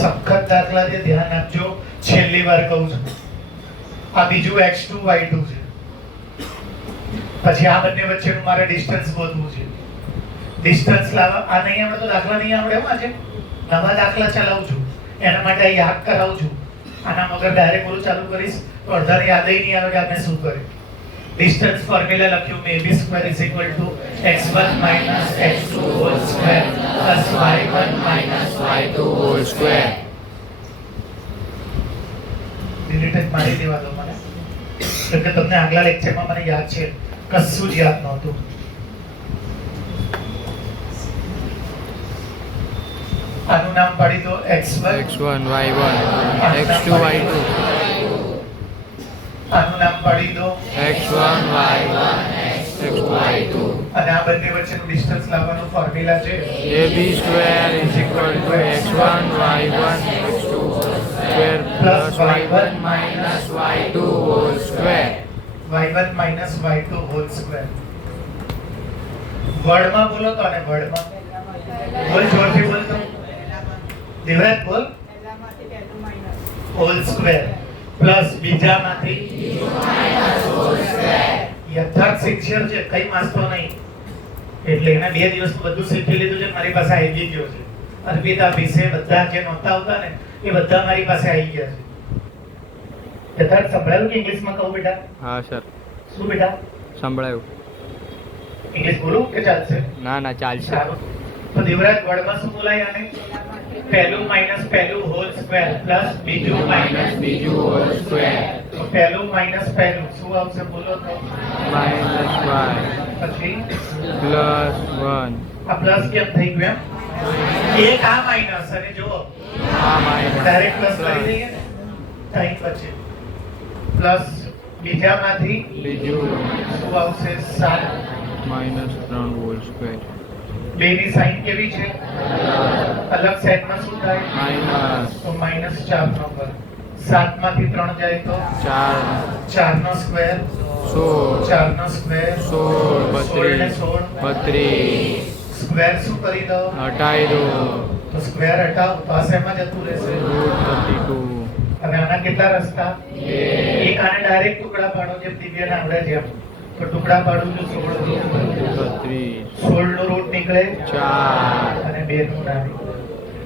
સખત દાખલા છે, ધ્યાન આપજો. છેલ્લી વાર કહું છું. આ બીજું x2 y2 છે. પછી આ બંને વચ્ચેનું મારે ડિસ્ટન્સ ગોતવું છે. ડિસ્ટન્સ લાવવા આ નહીં આવડે તો દાખલા નહીં આવડે. આજે નવા દાખલા ચલાવું છું, એના માટે યાદ કરાવું છું. આના મગર ડાયરેક્ટ બોલું ચાલુ કરીશ તો અડધાને યાદ નહીં આવે કે આપણે શું કર્યું. ડિસ્ટન્સ ફોર્મ્યુલા લખ્યું મેં b² = x1 - x2 whole square plus y1 - y2 whole square. Delete મારી દેવા દો મને, કેમ કે તમને આગલા લેક્ચરમાં મને યાદ છે, કશું જ યાદ નહોતું. આનું નામ પાડી દો x1 y1 x2 y2. આનું નામ પાડી દો x1 y1 x2 y2. અને આ બંને વચ્ચેનું ડિસ્ટન્સ લાવવાનું ફોર્મ્યુલા છે ab² = x1 y1 x2 square plus y1 minus y2 whole square. y1 - y2 whole square. વર્ડમાં બોલો તો, અને વર્ડમાં બોલ, જોરથી બોલ તો. દેવરાજ બોલ. હોલ સ્ક્વેર પ્લસ બીજામાંથી યથાર્થ શિક્ષક છે, કઈ માસ્તો નહીં. એટલે એના 2 દિવસનું બધું શીખી લીધું છે, મારી પાસે આવી ગયો છે. અર્પિતા વિશે બધા જે નહોતા આવતા ને એ બધા મારી પાસે આવી ગયા છે. યથાર્થ સંભળાયું કે ઇંગ્લિશમાં કહું બેટા? હા સર, શું બેટા સંભળાયું. ઇંગ્લિશ બોલું કે ચાલશે? ના ના ચાલશે. સારું. તો દેવરાજ વર્ડમાં શું બોલાય આને? પહેલું માઈનસ પહેલું હોલ સ્ક્વેર પ્લસ બીજું માઈનસ બીજું હોલ સ્ક્વેર. તો પહેલું માઈનસ પહેલું શું આવશે બોલો તો? -y પછી +1. આ પ્લસ કેમ થઈ ગયું એમ? એક આ માઈનસ અને જો આ માઈનસ ડાયરેક્ટ પ્લસ કરી દઈએ ને, સાઈન વચ્ચે પ્લસ બીજામાંથી બીજું શું આવશે? 7. -3 whole square. બેની સાઈન કેવી છે? અલગ સાઈડમાં શું થાય? માઈનસ તો -4 નંબર. 7 માંથી 3 જાય તો 4 4 નો સ્ક્વેર 16 4 નો સ્ક્વેર 16 16 ને 32 16 32. સ્ક્વેર શું કરી દો? હટાઈ દો. તો સ્ક્વેર હટાવ તો આ શેમાં જતું રહેશે? √32. હવે આના કેટલા રસ્તા? બે. એક આને ડાયરેક્ટ ટુકડા પાડો, જેમ દિવ્યાને આવડે છે એમ. તો ટુકડા પાડું છું 16 નો રૂટ નીકળે 4. અને 2 નું ના નીકળે.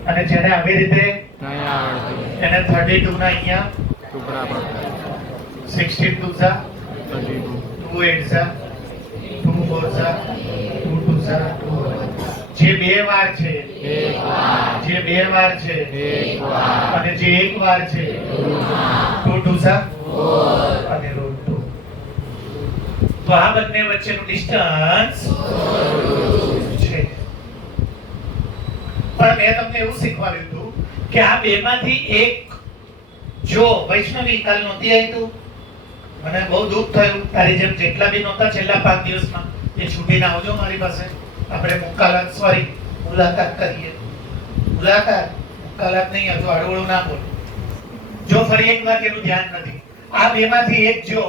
અને જેને આવી રીતે નહીં આવડતું એને 32 ના અહીંયા ટુકડા પર 62 ઝા 32. 2 8 ઝા 2 4 ઝા 2 2 ઝા 2. જે બે વાર છે, એક વાર જે બે વાર છે એક વાર અને જે એક વાર છે 2 2 ઝા 4 અને √2. તો આ બંને વચ્ચેનું ડિસ્ટન્સ છે. પણ મેં તમને એવું શીખવાડ્યું હતું કે આ બેમાંથી એક જો વૈષ્ણવી કાલ નહોતી આવી તું, મને બહુ દુઃખ થયું. તારી જેમ જેટલા બી નહોતા છેલ્લા 5 દિવસમાં એ છૂટીને આવજો મારી પાસે. આપણે મુલાકાત કરીએ. મુલાકાત નહીં હતો, અડવળું ના બોલ. જો ફરી એક વાર એનું ધ્યાન નથી. આ બેમાંથી એક જો,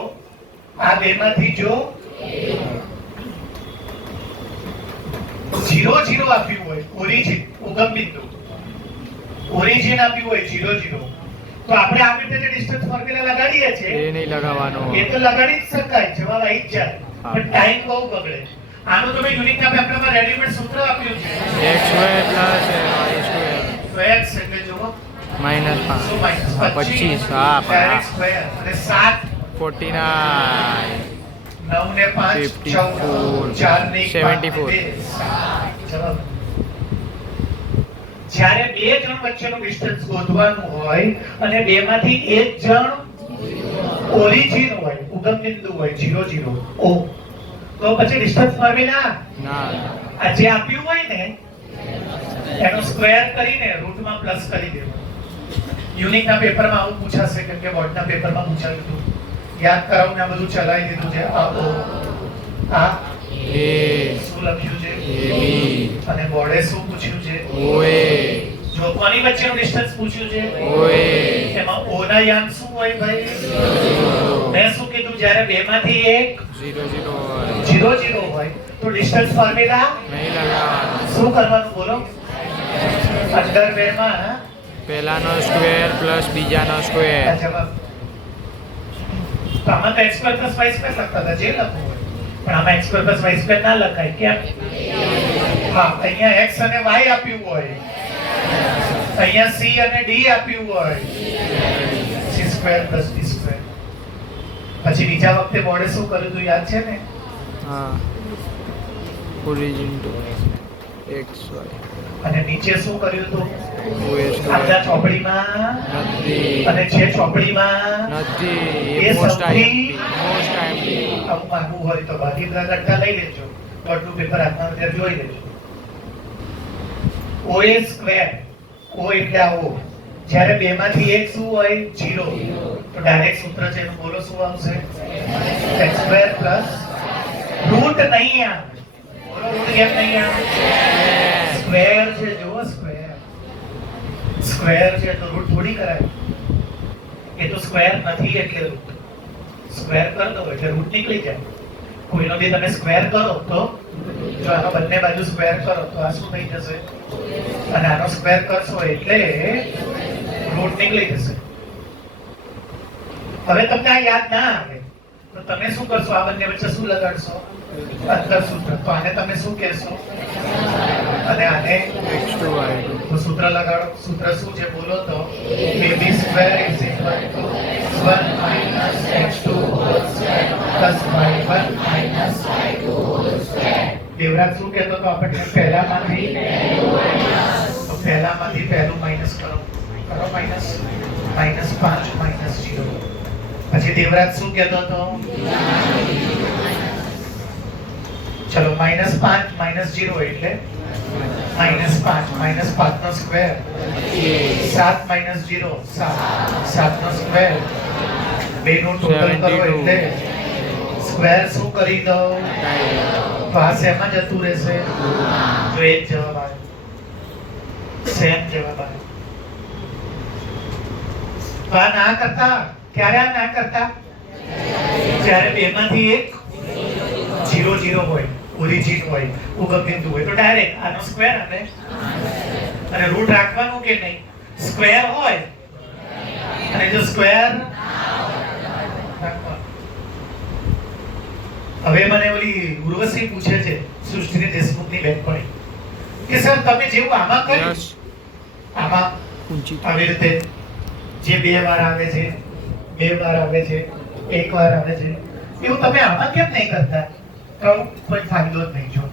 આ બેમાંથી જો 0 0 આપ્યું હોય, ઓરિજિન ઉગમ બિંદુ ઓરિજિન આપ્યું હોય 0 0, તો આપણે આ રીતે જે ડિસ્ટન્સ ફોર્મ્યુલા લગાડીએ છે એ નહીં લગાવવાનો. એ તો લગાડી જ શકાય, જવાબ આવી જ જાય, પણ ટાઈમ બહુ બગડે. આનું તમે યુનિટના પેપરમાં રેડીમેડ સૂત્ર આપ્યું છે x² + y². તો x એટલે જુઓ -5 શું માઈનસ 25. હા ડાયરેક્ટ સ્ક્વેર અને 7 49 9 ને 5 14 4 ને 74. જવાબ. જ્યારે બે જણ વચ્ચેનું ડિસ્ટન્સ શોધવાનું હોય અને બેમાંથી એક જણ ઓરિજિન હોય, ઉગમ બિંદુ હોય 0 0 ઓ, તો પછી ડિસ્ટન્સ ફોર્મ્યુલા ના આ જે આપ્યું હોય ને એનો સ્ક્વેર કરીને રૂટમાં પ્લસ કરી દેવું. યુનિકના પેપરમાં આવું પૂછાશે, કેમ કે બોર્ડના પેપરમાં પૂછાયું હતું. યાદ કરાવું ને આ બધું ચલાવી દીધું છે. આ એ શું લખ્યું છે AB અને બોર્ડે શું પૂછ્યું છે? OA જો કોની વચ્ચેનું ડિસ્ટન્સ પૂછ્યું છે? OA એમાં O ના યામ શું હોય ભાઈ? મેં શું કીધું? જ્યારે બેમાંથી એક 0 0 હોય 0 0 હોય તો ડિસ્ટન્સ ફોર્મ્યુલા નહીં લગાવવાનો. શું કરવાનું બોલો? અંડરવેરમાં પહેલાનો સ્ક્વેર પ્લસ બીજાનો આ સ્ક્વેર. જવાબ. તો આમાં તો x square plus y square લખતા હતા, જે લખવું હોય. પણ આમાં x square plus y square ના લખાય. કેમ? હા, અહીંયા x અને y આપ્યું હોય, અહીંયા c અને d આપ્યું હોય, c square plus d square. પછી બીજા વખતે મોડે શું કર્યું હતું યાદ છે ને? હા, ઓરિજિન ટુ એક્સ વાય અને નીચે શું કર્યું હતું? OS આટલા ચોપડીમાં નથી અને છે ચોપડીમાં નથી એ એ મોસ્ટ સૌથી- મોસ્ટ આઈએમપી. આવું માંગવું હોય તો બાકી બધા કટ્ટા લઈ લેજો, બોર્ડનું પેપર હાથમાં ત્યારે જોઈ લેજો. OA સ્ક્વેર, O એટલે આવો. જ્યારે બે માંથી એક શું હોય? 0. તો ડાયરેક્ટ સૂત્ર છે એનું બોલો શું આવશે? x સ્ક્વેર પ્લસ રૂટ નહીં આવે. બોલો રૂટ કેમ નહીં આવે? સ્ક્વેર છે, જુઓ સ્ક્વેર. સ્ક્વેર છે તો રૂટ થોડી કરાય. એ તો સ્ક્વેર નથી એટલે રૂટ. સ્ક્વેર કર દો એટલે રૂટ નીકળી જાય. કોઈનો બી તમે સ્ક્વેર કરો તો જો આનો બંને બાજુ સ્ક્વેર કરો તો આ શું થઈ જશે? અને આનો સ્ક્વેર કરશો એટલે રૂટ નીકળી જશે. હવે તમને આ યાદ ના આવે તો તમે શું કરશો? આ બંને વચ્ચે શું લગાડશો? અંતર સૂત્ર. તો આને તમે શું કહેશો? અને આને x2 y2 તો સૂત્ર લગાડો. સૂત્ર શું છે બોલો તો? ab square is equal to 1 minus x2 whole square plus y1 minus y2 whole square. Devraj શું કહેતો તો આપણને? પહેલામાંથી પહેલું માઈનસ કરો. કરો માઈનસ. -5 માઈનસ 0. પછી દેવરાજ શું કહેતો હતો? ચલો -5 માઈનસ 0 એટલે -5 નો સ્ક્વેર 7 માઈનસ 0 7 નો સ્ક્વેર. બે નું ટોટલ કરો એટલે સ્ક્વેર શું કરી દો? તો આ શેમાં જતું રહેશે? જો એક જવાબ આવે, સેમ જવાબ આવે. તો આ ના કરતા. ક્યારે આ ના કરતા? જ્યારે બે માંથી એક 0 0 હોય, ઓરિજિન હોય, ઉગમ બિંદુ હોય તો ડાયરેક્ટ આનો સ્ક્વેર આવે. અને રૂટ રાખવાનું કે નહીં? સ્ક્વેર હોય અને જો સ્ક્વેર રાખવાનું. હવે મને ઓલી ઉર્વશી પૂછે છે, સૃષ્ટિની દેશમુખની બેનપણી, કે સર તમે જેવું આમાં કર્યું, યસ આમાં ઊંચી આવી રીતે જે બે વાર આવે છે, બે વાર આવે છે, એક વાર આવે છે, એવું તમે આમાં કેમ નહીં કરતા? તો કોઈ ફાયદો જ નહીં.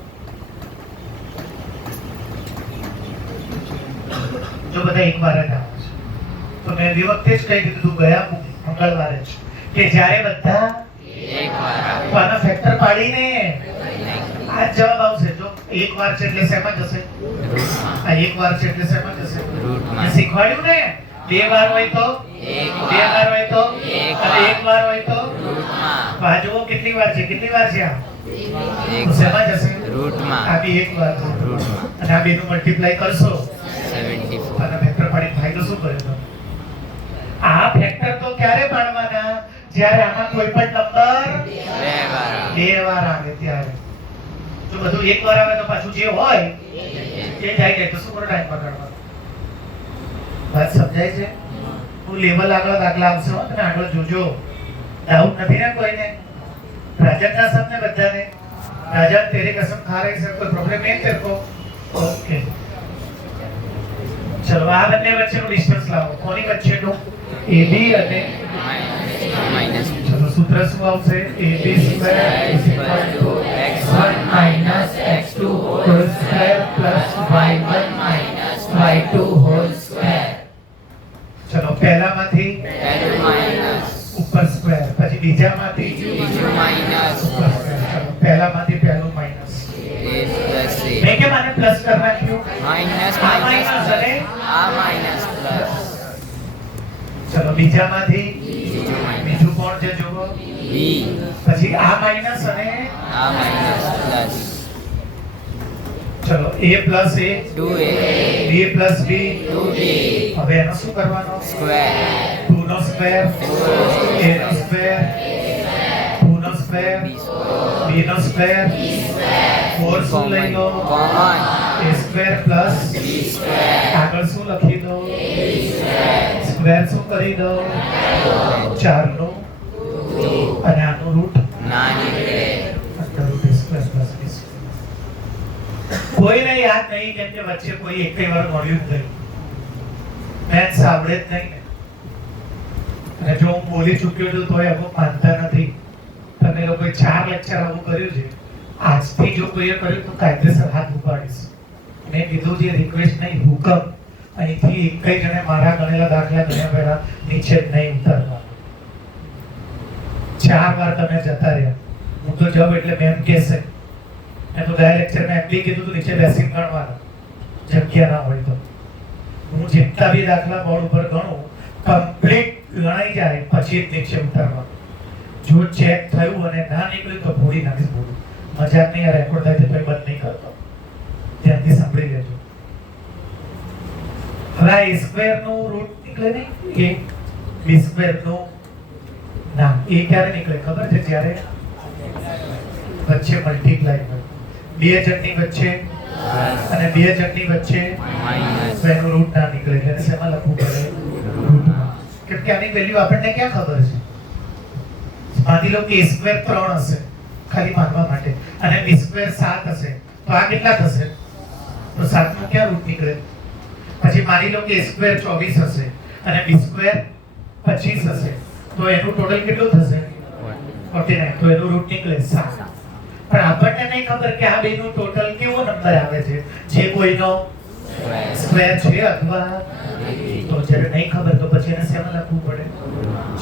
જો બધા એક વાર જ આવે છે તો મેં એ વખતે જ કહી દીધું ગયા મંગળવારે જ કે જ્યારે બધા આના ફેક્ટર પાડીને આ જ જવાબ આવશે. જો એક વાર છે એટલે શેમાં જશે? આ એક વાર છે એટલે શેમાં જશે? મેં શીખવાડ્યું ને, બે વાર હોય તો બે વાર હોય તો અને એક વાર હોય તો. આ જુઓ કેટલી વાર છે, કેટલી વાર છે? આ તો શેમાં જશે? આ બી એક વાર છે અને આ બેનું મલ્ટીપ્લાય કરશો 74 અને ફેક્ટર પાડીને ફાયદો શું કર્યો તો? આ ફેક્ટર તો ક્યારે પાડવાના? જ્યારે આમાં કોઈ પણ નંબર બે વાર આવે ત્યારે. જો બધું એક વાર આવે તો પાછું જે હોય એ જાય તો શું કરો? ટાઈમ પકડવાનો. વાત સમજાય છે? હું લેવલ આગળ દાખલા આવશે હો, તમે આગળ જોજો. ડાઉટ નથી ને કોઈને? રાજા સાહેબ ને બધાને राजा तेरे कसम खा रहे सर, कोई प्रॉब्लम नहीं तेरे को? ओके चलो आ બંને વચ્ચેનું ડિસ્ટન્સ લાવો. કોની વચ્ચેનું? AB અને ચલો સૂત્ર શું આવશે? AB square x1 x2 whole square y1 y2 whole square. ચલો પહેલામાંથી ઉપર સ્ક્વેર, પછી બીજામાંથી ઉપર સ્ક્વેર. ચલો પહેલામાંથી પહેલું માઈનસ. મેં કેમ આને પ્લસ કરી નાખ્યું? આ માઈનસ અને ચલો બીજામાંથી બીજું કોણ છે જુઓ? પછી આ માઈનસ અને ચલો a plus a 2a b plus b 2b. હવે એનો શું કરવાનો? 2 નો સ્ક્વેર a નો સ્ક્વેર 2 નો સ્ક્વેર b નો સ્ક્વેર 4 શું લઈ લો? a સ્ક્વેર પ્લસ આગળ શું લખી દો? સ્ક્વેર શું કરી દો 4 નો અને આનું root √a square plus b square. કોઈને યાદ નહીં કેમ કે વચ્ચે કોઈ એકેય વાર મળ્યું જ નહીં, મેથ્સ આવડે જ નહીં ને. અને જો હું બોલી ચૂક્યો છું તોય અમુક માનતા નથી. તમે લોકોએ 4 લેક્ચર આવું કર્યું છે. આજથી જો કોઈએ કર્યું તો કાયદેસર હાથ ઉપાડીશ. મેં કીધું જે રિક્વેસ્ટ નહીં, હુકમ, અહીંથી એકઈ જણે મારા ગણેલા દાખલા ગણ્યા પહેલા નીચે જ નહીં ઉતરવા. 4 વાર તમે જતા રહ્યા. હું તો જબ એટલે મેમ કહેશે. મેં તો ગયા લેક્ચરમાં એમ બી કીધું તો નીચે બેસીને ગણવાના, જગ્યા ના હોય તો. હું જેટલા બી દાખલા બોર્ડ ઉપર ગણું, કમ્પ્લીટ ગણાઈ જાય પછી જ નીચે ઉતારવા. જો ચેક થયું અને ના નીકળ્યું તો ભૂલી નાખીશ. બોલું મજાક નહીં, રેકોર્ડ થાય તો બંધ નહીં કરતો. ધ્યાનથી સાંભળી લેજો. હવે આ a સ્ક્વેર નું રૂટ નીકળે નહીં, a b સ્ક્વેર નું ના, એ ક્યારે નીકળે ખબર છે? જ્યારે વચ્ચે મલ્ટીપ્લાય હોય, બે જણની વચ્ચે અને બે જણની વચ્ચે તો એનું રૂટ ના નીકળે. એટલે શેમાં લખવું પડે? રૂટમાં. કેમ કે આની વેલ્યુ આપણને ક્યાં ખબર છે? માની લો કે a સ્ક્વેર 3 હશે, ખાલી માનવા માટે, અને b સ્ક્વેર 7 હશે, તો આ કેટલા થશે? તો 7 નું ક્યાં રૂટ નીકળે? પછી માની લો કે a સ્ક્વેર 24 હશે અને b સ્ક્વેર 25 હશે, તો એનું ટોટલ કેટલું થશે? 49. તો એનું રૂટ નીકળે 7. પણ આપણને નહીં ખબર કે આ બેનું ટોટલ કેવો નંબર આવે છે, જે કોઈનો સ્ક્વેર છે અથવા તો જ્યારે નહીં ખબર તો પછી એને શેમાં લખવું પડે?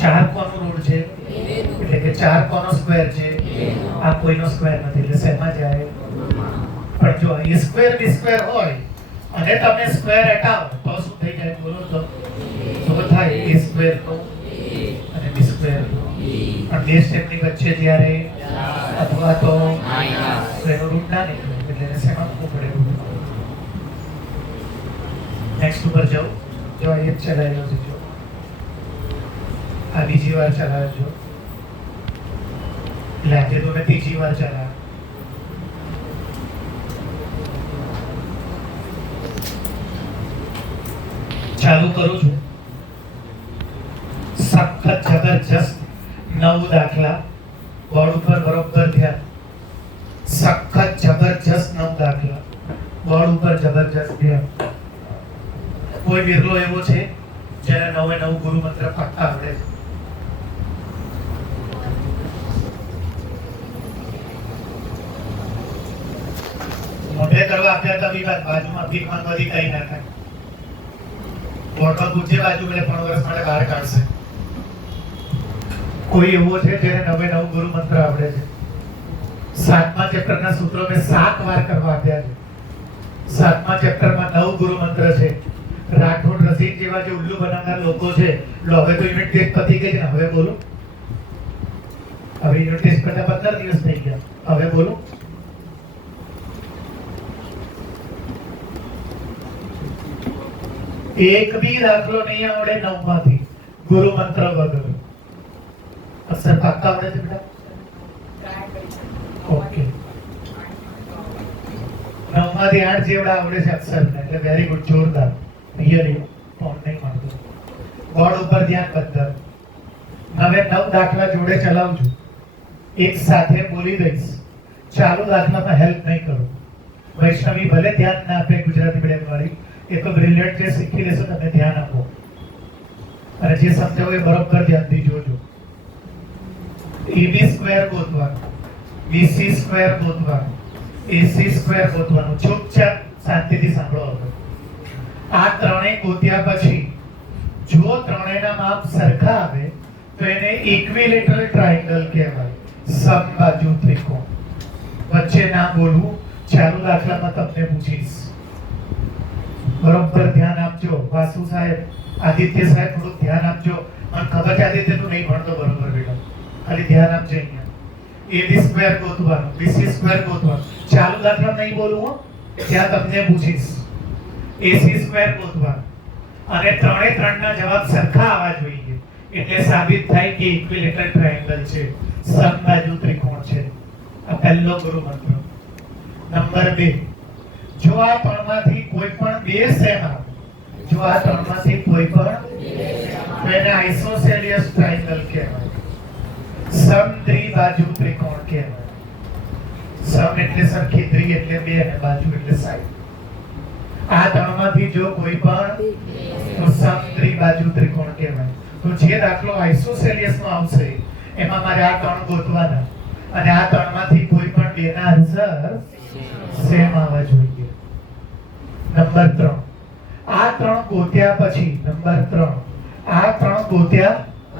4 કોનો રૂટ છે એટલે કે 4 કોનો સ્ક્વેર છે? આ કોઈનો સ્ક્વેર નથી એટલે શેમાં જાય? પણ જો a સ્ક્વેર b સ્ક્વેર હોય અને તમે સ્ક્વેર હટાવો તો શું થઈ જાય? બોલો તો થાય a સ્ક્વેર નો અને b સ્ક્વેર નો. પણ બે સ્ટેપની વચ્ચે જ્યારે અથવા તો એનો રૂટ ના નીકળે એટલે એને શેમાં મૂકવું પડે? રૂટમાં. નેક્સ્ટ ઉપર જાઓ. જો આ એક ચલાવેલો છે, જો આ બીજી વાર ચલાવજો. એટલે આજે તો મેં ત્રીજી વાર ચલાવ્યો. ચાલુ કરું છું. સખત જબરજસ્ત 9 દાખલા બોર્ડ ઉપર બરોબર ધ્યાન. સખત જબરજસ્ત 9 દાખલા બોર્ડ ઉપર જબરજસ્ત ધ્યાન. કોઈ વિરલો એવો છે જેને 9 ગુરુ મંત્ર પાક્કા આવડે છે? મોઢે કરવા આપ્યા હતા બી વાત, બાજુમાં ભીખ માંગવાથી કઈ ના થાય. બોર્ડમાં પૂછે બાજુ એટલે 5 વર્ષ માટે બહાર કાઢશે. કોઈ એવો છે જેને 9 ગુરુ મંત્ર આવડે છે? 7મા ચેપ્ટરના સૂત્રો મેં 7 વાર કરવા આપ્યા છે. 7મા ચેપ્ટરમાં 9 ગુરુ મંત્ર છે. રાઠોડ રસીદ જેવા જે ઉલ્લુ બનાવનાર લોકો છે, લો હવે તો યુનિટ ટેસ્ટ પતી ગઈ છે ને, હવે બોલો. હવે યુનિટ ટેસ્ટ કરતા 15 દિવસ થઈ ગયા, હવે બોલો. એક બી દાખલો નહીં આવડે 9માંથી ગુરુ મંત્ર વગર. અક્ષર પાક્કા આવડે છે બેટા? ઓકે. 9માંથી 8 જેવડા આવડે છે અક્ષરને, એટલે વેરી ગુડ, જોરદાર. રિયલી ફોન નહીં મારતો. બોર્ડ ઉપર ધ્યાન બધા. હવે 9 દાખલા જોડે ચલાવજો, એક સાથે બોલી દઈશ. ચાલુ દાખલામાં હેલ્પ નહીં કરું. વૈષ્ણવી ભલે ધ્યાન ના આપે ગુજરાતી મીડિયમ વાળી, એ તો બ્રિલિયન્ટ છે, શીખી લેશો. તમે ધ્યાન આપો અને જે સમજાવો એ બરોબર ધ્યાનથી જોજો. ab સ્ક્વેર ગોતવાનું, bc સ્ક્વેર ગોતવાનું, ac સ્ક્વેર ગોતવાનું. ચૂપચાપ શાંતિથી સાંભળો. હવે આ ત્રણેય ગોત્યા પછી જો ત્રણેયના માપ સરખા આવે તો એને ઇક્વિલેટરલ ટ્રાયેંગલ કહેવાય, સમબાજુ ત્રિકોણ. વચ્ચે ના બોલવું. ચાલુ દાખલામાં તમને પૂછીશ, બરોબર ધ્યાન આપજો. વાસુ સાહેબ, આદિત્ય સાહેબ, થોડું ધ્યાન આપજો. મને ખબર છે આદિત્ય તું નહીં ભણતો બરોબર બેટા, ખાલી ધ્યાન આપજો. અહીંયા ab સ્ક્વેર ગોતવાનું, bc સ્ક્વેર ગોતવાનું. ચાલુ દાખલા નહીં બોલું હો, ત્યાં તમને પૂછીશ. ac સ્ક્વેર ગોતવાનું અને ત્રણે ત્રણના જવાબ સરખા આવવા જોઈએ, એટલે સાબિત થાય કે ઇક્વિલેટરલ ટ્રાયેંગલ છે, સમબાજુ ત્રિકોણ છે. આ પહેલો ગુરુ મંત્ર. નંબર 2, જો આ ત્રણમાંથી કોઈ પણ બે સેમ આવે, જો આ ત્રણમાંથી કોઈ પણ તો એને આઇસોસેલિયસ ટ્રાયેંગલ કહેવાય. સમદ્વિબાજુ ત્રિકોણ કહેવાય. સમ એટલે સરખી, દ્વિ એટલે બે અને બાજુ એટલે સાઈડ. આ ત્રણમાંથી જો કોઈ પણ તો સમદ્વિબાજુ ત્રિકોણ કહેવાય. તો જે દાખલો આઇસોસેલિયસ નો આવશે એમાં મારે આ ત્રણ ગોતવાના અને આ ત્રણમાંથી કોઈ પણ બેના આન્સર સેમ આવવા જોઈએ. નંબર 3, આ ત્રણ ગોત્યા પછી નંબર 3 આ ત્રણ ગોત્યા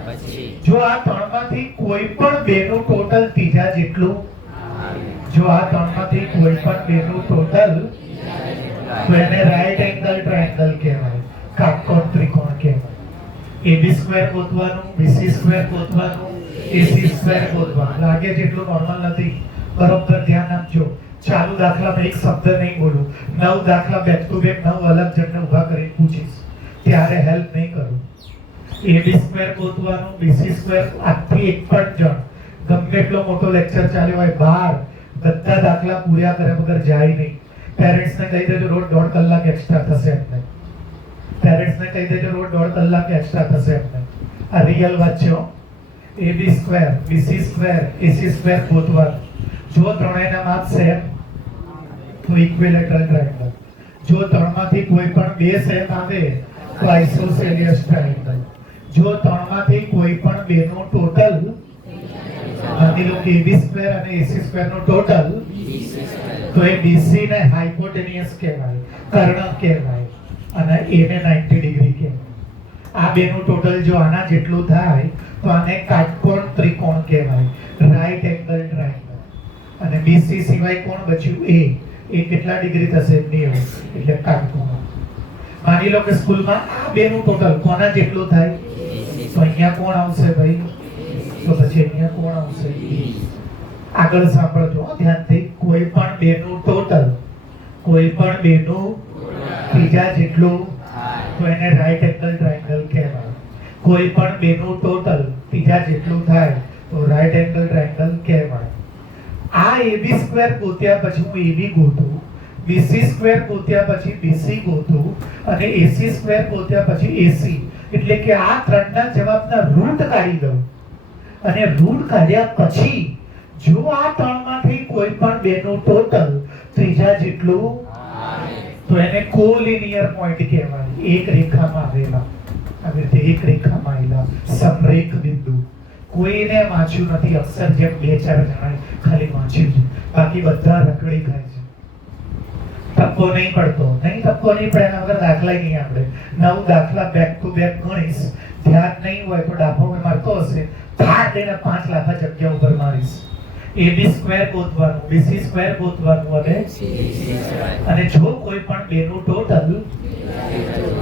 પછી જો આ ત્રણમાંથી કોઈ પણ બેનું ટોટલ ત્રીજા જેટલું, જો આ ત્રણમાંથી કોઈ પણ બેનું ટોટલ, તો એને રાઈટ એંગલ ટ્રાયેંગલ કહેવાય, કાટકોણ ત્રિકોણ કહેવાય. AB સ્ક્વેર ગોતવાનું, BC સ્ક્વેર ગોતવાનું, AC સ્ક્વેર ગોતવાનું. લાગે જેટલું નોર્મલ નથી, બરોબર ધ્યાન આપજો. ચાલુ દાખલામાં એક શબ્દ નહીં બોલું. 9 દાખલા બેક ટુ બેક 9 અલગ જણને ઊભા કરીને પૂછીશ, ત્યારે હેલ્પ નહીં કરું. AB સ્ક્વેર ગોતવાનું, BC સ્ક્વેર, આથી એક પણ જણ ગમે એટલો મોટો લેક્ચર ચાલ્યો હોય બહાર બધા દાખલા પૂરા કર્યા વગર જાય નહીં. પેરેન્ટ્સને કહી દેજો રોજ 1.5 કલાક એક્સ્ટ્રા થશે એમને. પેરેન્ટ્સને કહી દેજો રોજ 1.5 કલાક એક્સ્ટ્રા થશે એમને. આ રિયલ વાત છે. AB square, BC square, AC square ગોતવાનું. જો ત્રણેયના માપ સેમ તો ઇક્વિલેટરલ ટ્રાયેંગલ. જો ત્રણમાંથી કોઈ પણ બે સેમ આવે તો આઇસોસેલિયસ ટ્રાયેંગલ. જો ત્રણમાંથી કોઈ પણ બેનું ટોટલ, માની લો કે AB સ્ક્વેર અને AC સ્ક્વેર નું ટોટલ, તો એ BC ને હાઇપોટેનિયસ કહેવાય, કર્ણ કહેવાય, અને A ને 90 ડિગ્રી કહેવાય. આ બેનું ટોટલ જો આના જેટલું થાય તો આને કાટકોણ ત્રિકોણ કહેવાય, રાઈટ એંગલ ટ્રાયેંગલ. અને BC સિવાય કોણ બચ્યું? A. એ કેટલા ડિગ્રી થશે? 90, એટલે કાટકોણ. માની લો કે સ્કૂલમાં આ બેનું ટોટલ કોના જેટલું થાય, તો અહીંયા કોણ આવશે ભાઈ? તો પછી અહીંયા કોણ આવશે? આગળ સાંભળજો ધ્યાનથી. કોઈ પણ બેનું ટોટલ, કોઈ પણ બેનું ત્રીજા જેટલું, તો એને રાઈટ એંગલ ટ્રાયેંગલ કહેવાય. કોઈ પણ બેનું ટોટલ ત્રીજા જેટલું થાય તો રાઈટ એંગલ ટ્રાયેંગલ કહેવાય. આ AB સ્ક્વેર ગોત્યા પછી હું AB ગોતું, BC સ્ક્વેર ગોત્યા પછી BC ગોતું, અને AC સ્ક્વેર ગોત્યા પછી AC. એટલે કે આ ત્રણના જવાબના રૂટ કાઢી દઉં, અને રૂટ કાઢ્યા પછી જો આ ત્રણમાંથી કોઈ પણ બેનું ટોટલ ત્રીજા જેટલું, તો એને કોલિનિયર પોઈન્ટ કહેવાય. એક રેખામાં આવેલા, આવી રીતે એક રેખામાં આવેલા સમરેખ બિંદુ. કોઈને વાંચ્યું નથી અક્ષર, જેમ 2-4 જણાએ ખાલી વાંચ્યું છે, બાકી બધા રખડી ખાય છે. ટપ્પો નહીં પડતો, નહીં ટપ્પો નહીં પડે એના વગર દાખલા નહીં આપણે. 9 દાખલા બેક ટુ બેક ગણીશ, ધ્યાન નહીં હોય તો ડાફો મારતો હશે, થાક દઈને 5 લાફા જગ્યા ઉપર મારીશ. AB સ્ક્વેર ગોતવાનું, BC સ્ક્વેર ગોતવાનું, અને જો કોઈ પણ બેનું ટોટલ,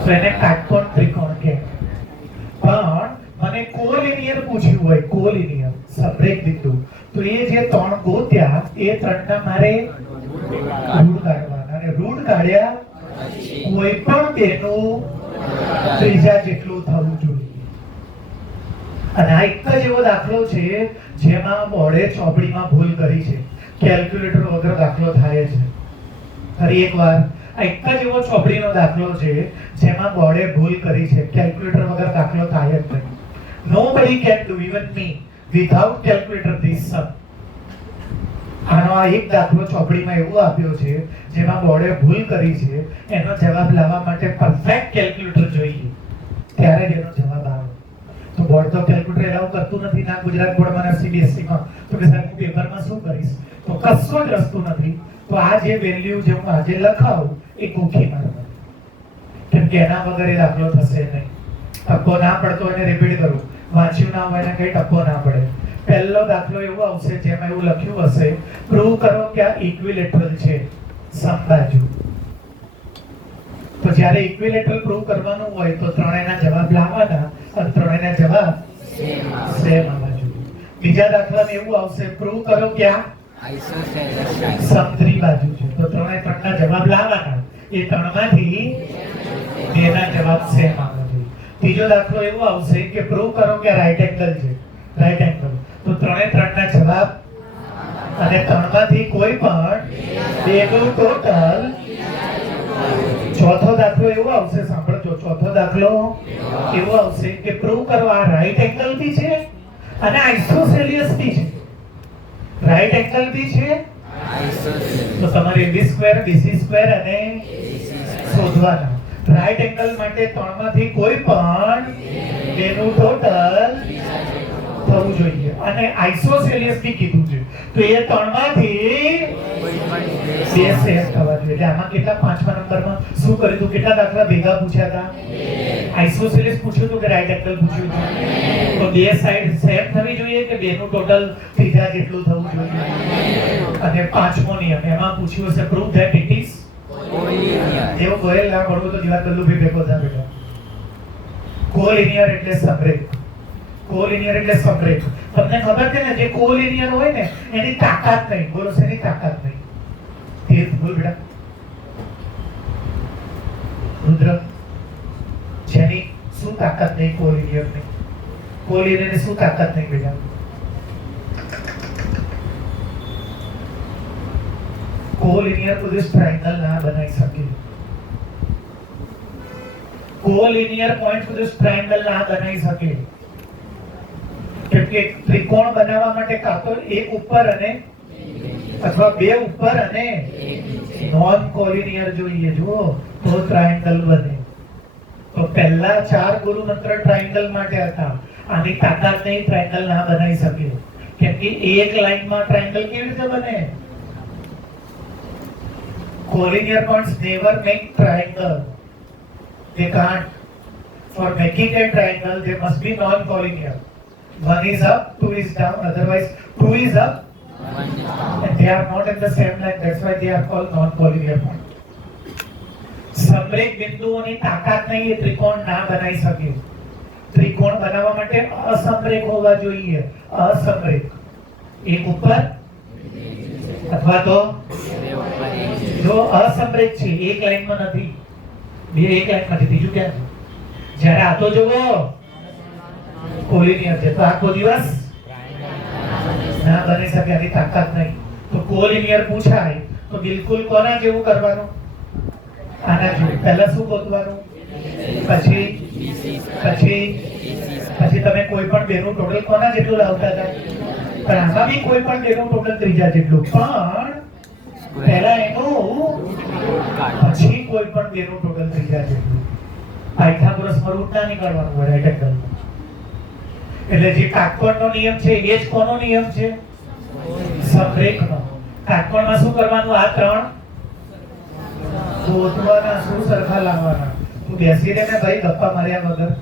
તો એને કાટકોણ ત્રિકોણ કહેવાય. પણ મને કોલિનિયર પૂછ્યું હોય, કોલિનિયર સમરેખ બિંદુ, તો એ જે ત્રણ ગોત્યા એ ત્રણના મારે રૂટ કાઢવાના, અને રૂટ કાઢ્યા કોઈ પણ બેનું ત્રીજા જેટલું થવું જોઈએ. અને આ એક જ એવો દાખલો છે જેમાં બોર્ડે ચોપડીમાં ભૂલ કરી છે. કેલ્ક્યુલેટર વગર દાખલો થાય છે. ફરી એકવાર, આ એક જ એવો ચોપડીનો દાખલો છે જેમાં બોર્ડે ભૂલ કરી છે. કેલ્ક્યુલેટર વગર દાખલો થાય જ નહીં. Nobody can do, even me, without calculator this sum. આનો આ એક દાખલો ચોપડીમાં એવો આપ્યો છે જેમાં બોર્ડે ભૂલ કરી છે. એનો જવાબ લાવવા માટે પરફેક્ટ કેલ્ક્યુલેટર જોઈએ, ત્યારે જ એનો જવાબ આવે. તો બોર્ડ તો કેલ્ક્યુલેટર એલાઉ કરતું નથી, ના ગુજરાત બોર્ડમાં ના CBSE માં. તો કે સાહેબ પેપરમાં શું કરીશ? તો કશો જ રસ્તો નથી. તો આ જે વેલ્યુ જે હું આજે લખાવું એ ગોખી મારવાની, કેમ કે એના વગર એ દાખલો થશે નહીં. ટપ્પો ના પડતો એને રિપીટ કરું, વાંચ્યું ના હોય એને કઈ ટપ્પો ના પડે. પહેલો દાખલો એવો આવશે જેમાં એવું લખ્યું હશે, પ્રૂવ કરો કે આ ઇક્વિલેટરલ છે, સમબાજુ. તો જ્યારે ઇક્વિલેટરલ પ્રૂવ કરવાનું હોય તો ત્રણેયના જવાબ લાવવાના, અને ત્રણેયના જવાબ સેમ આવવા જોઈએ. બીજા દાખલામાં એવું આવશે, પ્રૂવ કરો કે આ સમદ્વિબાજુ છે, તો ત્રણના જવાબ લાવવાના, એ ત્રણમાંથી બેના જવાબ સેમ આવવા જોઈએ. ત્રીજો દાખલો એવો આવશે કે પ્રૂવ કરો કે રાઈટ એંગલ છે, રાઈટ એંગલ, તો ત્રણના જવાબ, અને ત્રણમાંથી કોઈ પણ બેનું ટોટલ ચોથો દાખલો એવો આવશે, સાંભળજો. ચોથો દાખલો એવો આવશે કે પ્રૂવ કરો આ રાઈટ એંગલ બી છે અને આઇસોસેલિયસ બી છે. રાઈટ એંગલ બી છે તો તમારે AB સ્ક્વેર BC સ્ક્વેર અને શોધવાના. રાઈટ એંગલ માટે ત્રણમાંથી કોઈ પણ બેનું ટોટલ થવું જોઈએ અને આઇસોસેલિયસ બી કીધું છે તો એ ત્રણમાંથી બે સેમ થવા જોઈએ. એટલે આમાં કેટલા, પાંચમા નંબરમાં શું કર્યું હતું, કેટલા દાખલા ભેગા પૂછ્યા હતા? આઇસોસેલિયસ પૂછ્યું હતું કે રાઈટ એંગલ પૂછ્યું હતું? તો બે સાઈડ સેમ થવી જોઈએ કે બેનું ટોટલ ત્રીજા જેટલું થવું જોઈએ. અને પાંચમો નિયમ એમાં પૂછ્યું હશે પ્રૂવ ધેટ ઇટ ઇઝ એવું ગોયેલ ના ભણવું તો દીવાર બલ્લુ ભી ભેગો થા બેટા. કોલિનિયર એટલે સમરેખ. કોલિનિયર એટલે સમરેખ. તમને ખબર છે ને જે કોલિનિયર હોય ને એની તાકાત નહીં. બોલો શેની તાકાત નહીં? તીર્થ બોલ બેટા. રુદ્ર જેની શું તાકાત નહીં? કોલિનિયર ની. કોલિનિયર ની શું તાકાત નહીં બેટા? કોલિનિયર કોઈ ટ્રાયંગલ ના બનાવી શકે. કોલિનિયર પોઈન્ટ કોઈ ટ્રાયંગલ ના બનાવી શકે. કેમ કે ત્રિકોણ બનાવવા માટે કાં તો એક ઉપર અને અથવા બે ઉપર અને નોન કોલિનિયર જોઈએ જો તો ટ્રાયંગલ બને. તો પહેલા 4 ગુરુ મંત્ર ટ્રાયંગલ માટે હતા. આની તાકાત નહીં, ટ્રાયંગલ ના બનાવી શકે. કેમ કે એક લાઈનમાં ટ્રાયંગલ કેવી રીતે બને? Collinear points never make triangle. They can't. For making a triangle, they must be non-collinear. One is up, two is down. Otherwise, two is up, and they are not in the same line. That's why they are called non-collinear points. સમરેખ બિંદુઓની તાકાત નહીં એ ત્રિકોણ ના બનાવી શકે. ત્રિકોણ બનાવવા માટે અસમરેખ હોવા જોઈએ. અસમરેખ એક ઉપર અથવા તો જો અસમરેખ છે એક લાઈનમાં નથી, બે એક લાઈનમાં નથી, બીજું ક્યાં? જ્યારે આ તો જોવો કોલિનિયર છે તો આખો દિવસ ના બની શકે. આની તાકાત નહીં. તો કોલિનિયર પૂછાય તો બિલકુલ કોના જેવું કરવાનું? આના જેવું. પહેલા શું ગોતવાનું? પછી તમે કોઈ પણ બેનું ટોટલ કોના જેટલું લાવતા હતા? પણ આમાં બી કોઈ પણ બેનું ટોટલ ત્રીજા જેટલું, પણ પહેલા એનું પછી કોઈ પણ બેનું ટોટલ ત્રીજા જેટલું. પાયથાગોરસમાં રૂટ ના નીકળવાનું હોય રાઈટ એંગલમાં. એટલે જે કાટકોણનો નિયમ છે એ જ કોનો નિયમ છે? સમરેખનો. કાટકોણમાં શું કરવાનું? આ ત્રણ ગોતવાના. શું સરખા લાવવાના? તું બેસી રહે ને ભાઈ ગપ્પા માર્યા વગર.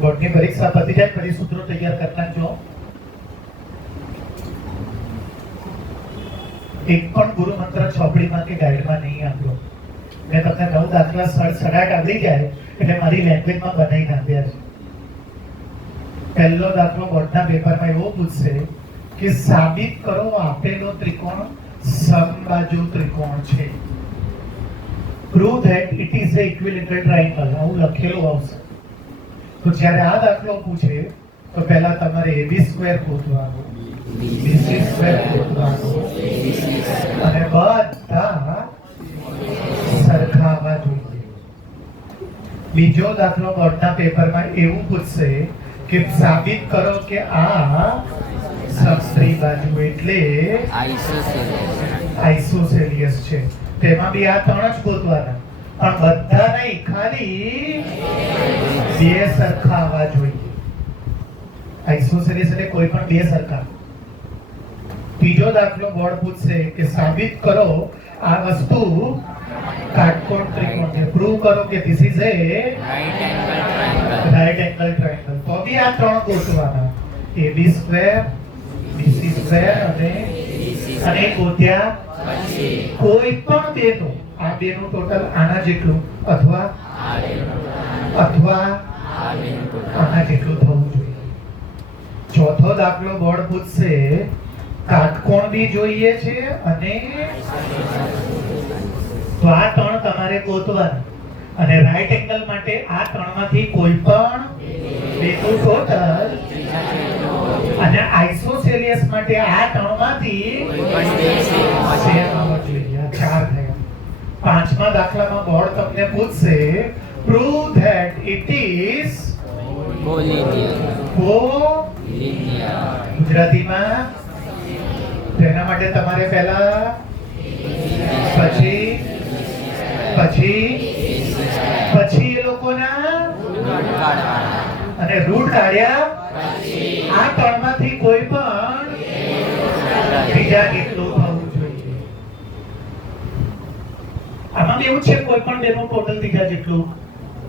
બોર્ડની પરીક્ષા પતી જાય પછી સૂત્રો તૈયાર કરી નાખજો. એક પણ ગુરુ મંત્ર ચોપડીમાં કે ગાઈડમાં નહીં આપ્યો. મેં તમને 9 દાખલા સડાટ આવડી જાય એટલે મારી લેંગ્વેજમાં બનાવીને આપ્યા છે. પહેલો દાખલો બોર્ડના પેપરમાં એવો પૂછશે કે સાબિત કરો આપેલો ત્રિકોણ સમબાજુ ત્રિકોણ છે. Prove that it is a equilateral triangle. આવું લખેલું આવશે. તો જ્યારે આ દાખલો પૂછે તો પહેલા તમારે AB સ્ક્વેર ગોતવાનો, BC સ્ક્વેર ગોતવાનો અને બધા સરખા આવવા જોઈએ. બીજો દાખલો બોર્ડના પેપરમાં એવું પૂછશે કે સાબિત કરો કે આ સમસ્ત્રી બાજુ એટલે આઇસોસેલિયસ છે. તેમાં બી આ ત્રણ જ ગોતવાના, પણ બધા નહીં, ખાલી બે સરખા આવવા જોઈએ. આઇસોસેલિયસ એટલે કોઈ પણ બે સરખા. ત્રીજો દાખલો બોર્ડ પૂછશે કે સાબિત કરો આ વસ્તુ કાટકોણ ત્રિકોણ છે. પ્રૂવ કરો કે this is A right angle triangle. તો બી આ ત્રણ ગોતવાના, AB સ્ક્વેર, BC સ્ક્વેર અને ગોત્યા કોઈ પણ બેનું, આ બેનું ટોટલ આના જેટલું અથવા આના જેટલું થવું જોઈએ. ચોથો દાખલો બોર્ડ પૂછશે કાટકોણ બી જોઈએ છે અને તો આ ત્રણ તમારે ગોતવાના અને રાઈટ એંગલ માટે આ ત્રણમાંથી કોઈ પણ બેનું ટોટલ અને આઇસોસેલિયસ માટે આ ત્રણમાંથી સેમ આવવા જોઈએ. આ ચાર થયા. પાંચમા દાખલામાં બોર્ડ તમને પૂછશે પ્રૂવ ધેટ ઇટ ઇઝ ગુજરાતીમાં તેના માટે તમારે પહેલા પછી એ લોકોના અને રૂટ કાઢ્યા આ ત્રણમાંથી કોઈ પણ બીજા જેટલું થવું જોઈએ. આમાં બી એવું છે કોઈ પણ બેનું ટોટલ બીજા જેટલું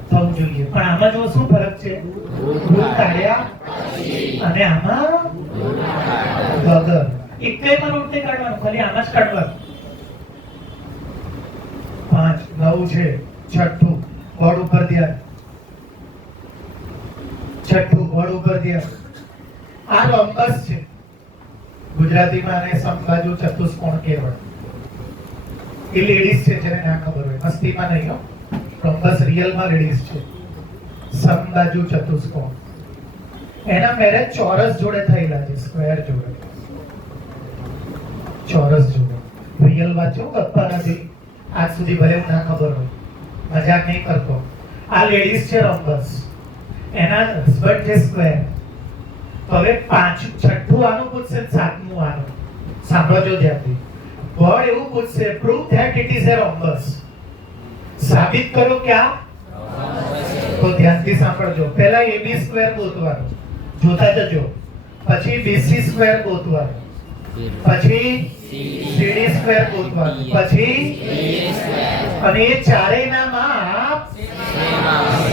થવું જોઈએ પણ આમાં જો શું ફરક છે રૂટ કાઢ્યા અને આમાં વગર એકમાં રૂટ નહીં કાઢવાનું ખાલી આમાં જ કાઢવાનું. 5 9 છે. છઠ્ઠું બોર્ડ ઉપર ધ્યાન. આ લંબસ છે ગુજરાતીમાં આને સમબાજુ ચતુષ્કોણ કહેવાય. એ લેડીઝ છે જેને ના ખબર હોય મસ્તીમાં નહીં હો. લંબસ રિયલમાં લેડીઝ છે. સમબાજુ ચતુષ્કોણ એના મેરેજ ચોરસ જોડે થયેલા છે સ્ક્વેર જોડે. ચોરસ જોડે રિયલ વાંચો ગપ્પા નથી આજ સુધી ભલે ના ખબર હોય મજાક નહીં કરતો. આ લેડીઝ છે લંબસ એના હસબન્ડ છે સ્ક્વેર. હવે છઠ્ઠું આનું પૂછશે સાતમું આનું. સાંભળજો ધ્યાનથી. બોર્ડ એવું પૂછશે prove that it is A rhombus. સાબિત કરો ક્યાં તો ધ્યાનથી સાંભળજો. પહેલા AB સ્ક્વેર ગોતવાનું જોતા જજો. પછી BC સ્ક્વેર ગોતવાનું. પછી CD સ્ક્વેર ગોતવાનું. પછી અને એ ચારેયના માપ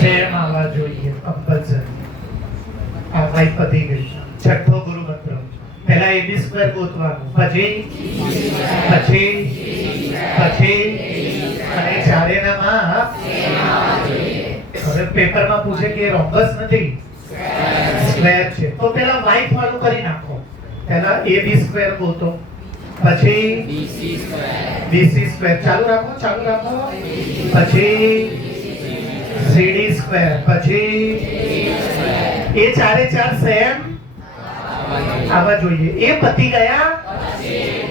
સેમ આવવા જોઈએ કમ્પલસરી. આ વાઈ પતી ગઈ. છઠ્ઠો ગુરુ મંત્ર. પહેલા AB સ્ક્વેર ગોતવાનું. પછી અને ચારેયના માપ હવે પેપરમાં પૂછે કે રોમ્બસ નથી સ્ક્વેર છે તો પહેલા વ્હાઈટ વાળું કરી નાખો. પહેલા AB સ્ક્વેર ગોતો પછી BC સ્ક્વેર ચાલુ રાખો પછી CD સ્ક્વેર પછી એ ચારે ચાર સેમ આવવા જોઈએ. એ પતી ગયા.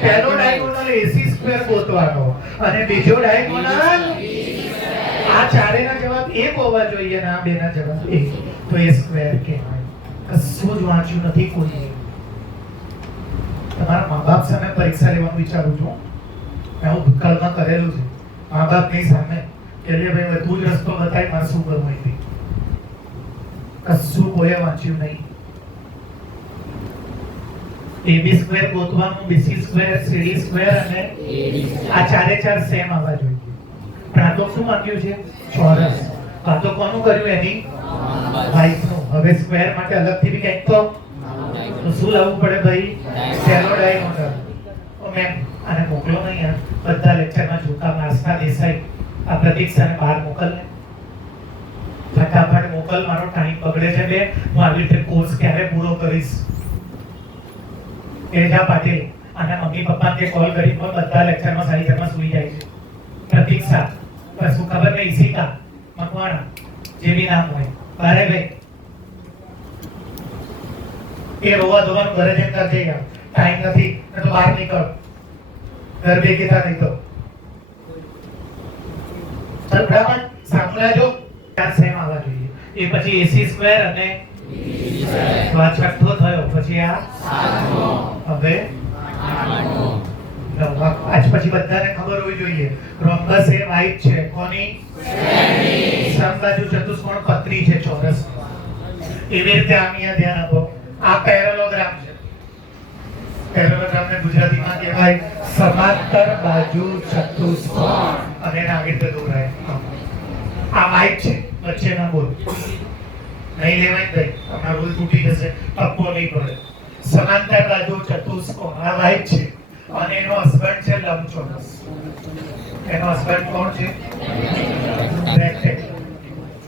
પહેલો ડાયગોનલ AC સ્ક્વેર ગોતવાનો અને બીજો ડાયગોનલ આ ચારેના જવાબ એક હોવા જોઈએ અને આ બેના જવાબ એક. તો એ સ્ક્વેર કહેવાય. કશું જ વાંચ્યું નથી કોઈ. તમારા મા બાપ સામે પરીક્ષા લેવાનું વિચારું છું. મેં આવું ભૂતકાળમાં કરેલું છે. મા બાપની સામે કે લે ભાઈ તું જ રસ્તો બતાય મારે શું કરવું અહીંથી. કશું કોઈએ વાંચ્યું નહીં. AB સ્ક્વેર ગોતવાનું BC સ્ક્વેર CD સ્ક્વેર અને આ ચારે ચાર સેમ આવવા જોઈએ. પણ આ તો શું માંગ્યું છે ચોરસ. આ તો કોનું કર્યું એની વાઈફનું. હવે સ્ક્વેર માટે અલગથી બી કંઈક તો શું લાવવું પડે ભાઈ સેલો ડાયગોનલ. મેમ આને મોકલો નહીં યાર બધા લેક્ચરમાં જોતા માસના દેસાઈ આ પ્રતીક્ષાને બહાર મોકલને ફટાફટ મોકલ. મારો ટાઈમ બગડે છે બે. હું આવી રીતે કોર્સ ક્યારે પૂરો કરીશ. તેજા પાટીલ આના મમ્મી પપ્પાને કોલ કરી પણ બધા લેક્ચરમાં સારી ઘરમાં સૂઈ જાય છે. પ્રતીક્ષા બસ શું ખબર નહીં ઈશિકા મકવાણા જે બી નામ હોય બારે ભાઈ એ રોવા ધોવાનું ઘરે જેમ કરજે યાર. ટાઈમ નથી તો બહાર નીકળ. ઘર ભેગી થા નહીં તો ચાલ ફટાફટ સાંભળાજો. ચાર સેમ આવવા જોઈએ. એ પછી AC સ્ક્વેર અને આ છઠ્ઠો થયો પછી આ હવે આજ પછી બધાને ખબર હોવી જોઈએ રોમ્બસ એ વ્હાઈટ છે. કોની સમબાજુ ચતુષ્કોણ પત્રી છે ચોરસ. એવી રીતે અહીંયા ધ્યાન આપો. આ પેરેલોગ્રામ છે. પેરેલોગ્રામને ગુજરાતીમાં કહેવાય સમાંતર બાજુ ચતુષ્કોણ અને એના આવી રીતે દોરાય. આ વ્હાઈટ છે વચ્ચેના બોલ નહીં લેવાય ભાઈ. તમારો રૂલ તૂટી જશે. ટપ્પો નહીં પડે. સમાંતર બાજુ ચતુષ્કોણ આ વ્હાઈટ છે અને એનો હસબન્ડ છે લંબચોરસ. એનો હસબન્ડ કોણ છે રેક્ટેંગલ.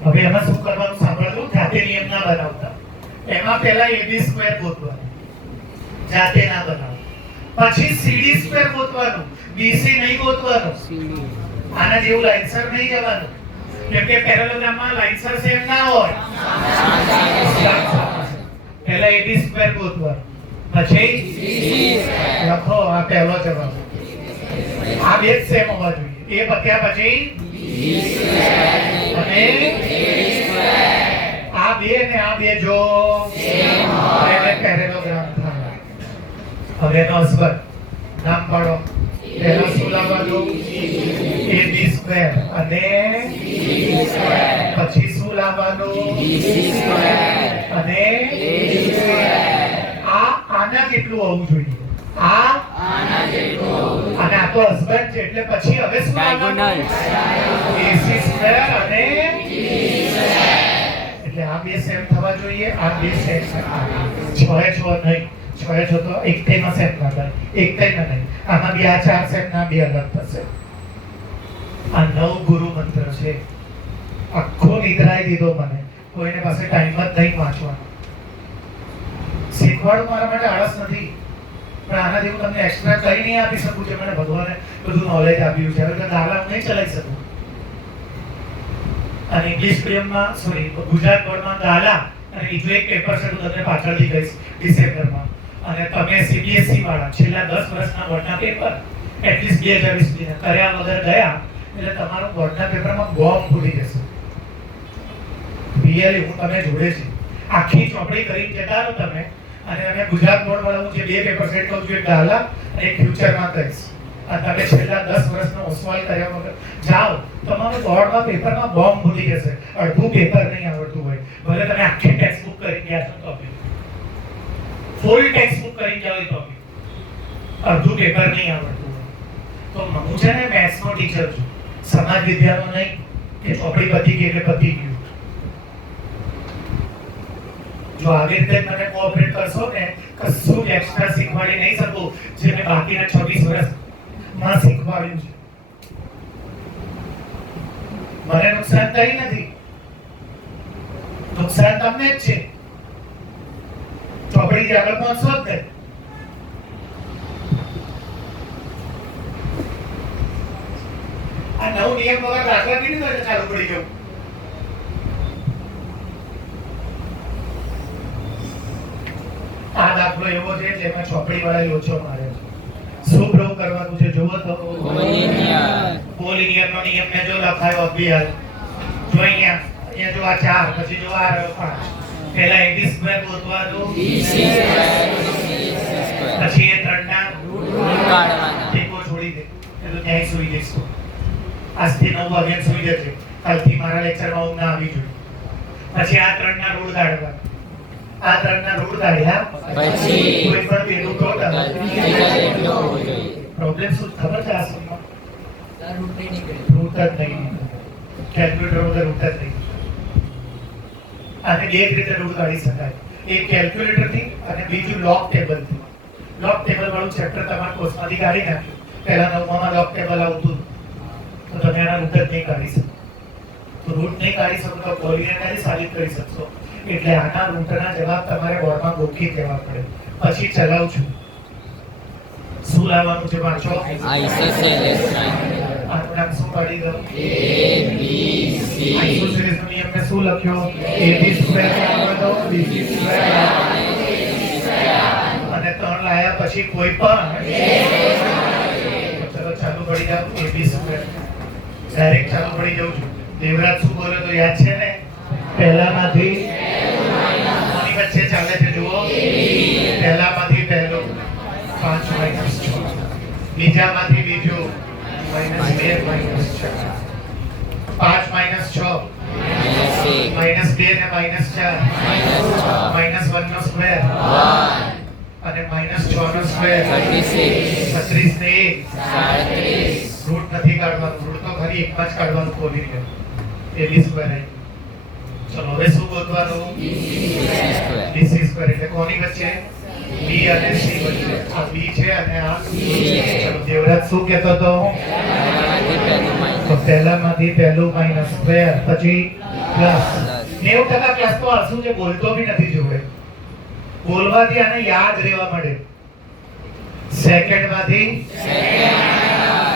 હવે એમાં શું કરવાનું સાંભળજો. જાતે નિયમ ના બનાવતા. એમાં પહેલા AB સ્ક્વેર ગોતવાનું, જાતે ના બનાવો. પછી CD સ્ક્વેર ગોતવાનું, BC નહીં ગોતવાનું. આના જેવું લાઇનસર નહીં જવાનું, કેમ કે પેરેલોગ્રામમાં લાઇનસર સેમ ના હોય. પહેલા AB સ્ક્વેર ગોતવાનું, પછી લખો આ પહેલો જવાબ. આ બે જ સેમ હોવા જોઈએ. એ પત્યા પછી અને આ બે ને આ બે જો એટલે પેરેલોગ્રામ થાય. હવે એનો હસબન્ડ નામ પાડો. પહેલા શું લાવવાનું? AB સ્ક્વેર અને પછી શું લાવવાનું? અને આના કેટલું હોવું જોઈએ? અને આ તો હસબન્ડ છે એટલે પછી હવે શું લાવવાનું? AC સ્ક્વેર અને એટલે આ બે સેમ થવા જોઈએ. આ બે સેમ છે. 6 એ 6 નહીં, 6 એ 6 તો એકતાઈમાં સેમ ના થાય. એકતાઈમાં નહીં. આમાં બે આ 4 સેમ ના બે અલગ થશે. આ 9 ગુરુ મંત્ર છે. આખો નિદ્રાઈ દીધો મને. કોઈને પાસે ટાઈમ જ નહીં વાંચવાનો. શીખવાડું મારા માટે આળસ નથી, પણ આના જેવું તમને એક્સ્ટ્રા કઈ નહીં આપી શકું જે મને ભગવાને બધું નોલેજ આપ્યું છે. હવે દાખલા હું નહીં ચલાવી શકું. અને ઇંગ્લિશ મીડિયમમાં ગુજરાત બોર્ડમાં ગાલા અને બીજું એક પેપર છે, હું તમને પાછળથી કહીશ ડિસેમ્બરમાં. અને તમે CBSE વાળા છેલ્લા 10 વર્ષના બોર્ડના પેપર એટલીસ્ટ 2020 સુધીના કર્યા વગર ગયા એટલે તમારું બોર્ડના પેપરમાં બોમ્બ ફૂટી જશે. રિયલી હું તમે જોડે છે. આખી ચોપડી કરીને જતા રહો તમે. અને અમે ગુજરાત બોર્ડ વાળા હું જે બે પેપર સેટ કહું છું, એક ગાલા અને એક ફ્યુચરમાં કહીશ. અને તમે છેલ્લા 10 વર્ષનો ઓસવાલ કર્યા વગર જાઓ, તમારું બોર્ડમાં પેપરમાં બોમ્બ ફૂટી જશે. અડધું પેપર નહીં આવડતું હોય, ભલે તમે આખી ટેક્સ્ટ બુક કરી ગયા છો ટોપિક, ફૂલ ટેક્સ્ટ બુક કરી જાઓ એ ટોપિક, અડધું પેપર નહીં આવડતું હોય. તો હું છે ને મેથ્સનો ટીચર છું, સમાજ વિદ્યાનો નહીં કે ચોપડી પતી ગઈ એટલે પતી ગયું. જો આવી રીતે મને કોઓપરેટ કરશો ને, કશું જ એક્સ્ટ્રા શીખવાડી નહીં શકું જે મેં બાકીના 26 વર્ષમાં શીખવાડ્યું છે. મને નુકસાન થઈ નથી, નુકસાન તમને જ છે. ચોપડીથી આગળ પહોંચશો જ ને. આ નવો નિયમ વગર દાખલા કેવી રીતે ચાલુ પડી ગયો? આ દાખલો એવો છે જેમાં ચોપડી વાળા લોચો મારે છે. શું પ્રૂવ કરવાનું છે જોવો તો. કોલિનિયર નો નિયમ ને જો લખાયો અભિયાન જો અહીંયા જો આ 4 પછી જો આ 5. પહેલા AB સ્ક્વેર ગોતવાનું, પછી એ 3 ના રૂટ કાઢવાના. ટેકો છોડી દે એટલે ન્યાય સુઈ જઈશું. આજથી 9 વાગ્યા સુઈ જશે. કાલથી મારા લેક્ચરમાં ઊંઘ ના આવી જોઈએ. પછી આ 3 ના રૂટ કાઢવાના. આ 3 ના રૂટ કાઢ્યા પછી કોઈ પણ બેનું તો પ્રોબ્લેમ શું ખબર છે? આ સમમાં રૂટ જ નહીં, કેલ્ક્યુલેટર વગર રૂટ જ નહીં. આને બે રીતે રૂટ કાઢી શકાય. એક કેલ્ક્યુલેટર થી અને બીજું લોગ ટેબલ થી. લોગ ટેબલ વાળું ચેપ્ટર તમારા કોર્સમાંથી કાઢી નાખ્યું. પહેલા 9માં લોગ ટેબલ આવતું તો તમે આના રૂટ જ નહીં કાઢી શકો. તો રૂટ નહીં કાઢી શકો તો કોલિનિયરને સાબિત કરી શકશો. એટલે આના રૂટના જવાબ તમારે બોર્ડમાં ગોખી દેવા પડે. પછી ચલાવું છું. શું લાવવાનું છે વાંચો. આનું નામ શું પાડી દો? આઇસોસેલેસ નો નિયમ મેં શું લખ્યો? AB સ્ક્વેર લાવવા દો, BC સ્ક્વેર અને 3 લાયા પછી કોઈ પણ ચલો ચાલુ પડી જાવ. AB સ્ક્વેર ડાયરેક્ટ ચાલુ પડી જાઉં છું. દેવરાજ શું બોલ્યો તો યાદ છે ને? પહેલામાંથી કોની વચ્ચે ચાલે છે જુઓ. પહેલામાંથી પહેલું 5 માઈનસ 6, બીજામાંથી બીજું -2 -6, 5 માઈનસ 6 -2 ને -4 -1 નો સ્ક્વેર અને -6 નો સ્ક્વેર 36 ને 1 રૂટ નથી કાઢવાનું. રૂટ તો ખરી એક જ કાઢવાનું. ખોલી ગયો AB સ્ક્વેર. ચલો હવે શું ગોતવાનું? BC સ્ક્વેર એટલે કોની વચ્ચે? B અને C વચ્ચે. આ B છે અને આ C. ચલો દેવરાજ શું કહેતો હતો? તો પહેલામાંથી પહેલું માઈનસ સ્ક્વેર પછી પ્લસ. 90% પ્લસ તો હસું જે બોલતો બી નથી જોવે. બોલવાથી આને યાદ રહેવા મળે. સેકન્ડમાંથી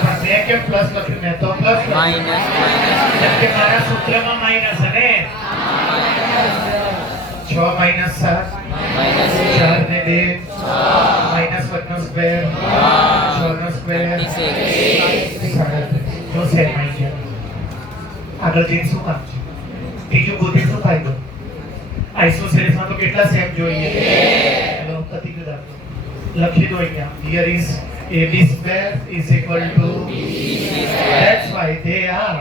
પણ મેં કેમ પ્લસ લખ્યું? મેં તો પ્લસ માઇનસ કેમ કે મારા સૂત્રમાં માઇનસ અને 6 માઇનસ 7 માઇનસ 4 ને 2 માઇનસ 1 નો સ્ક્વેર 6 નો સ્ક્વેર 37 તો સેમ આવી ગયા. આગળ જઈને શું કામ છે? ત્રીજું ગોતી શું ફાયદો? આઇસોસેલેસમાં તો કેટલા સેમ જોઈએ? ચલો પતિ ગયો દાખલો. લખી દો અહીંયા. Here is AB square is equal to that's why they are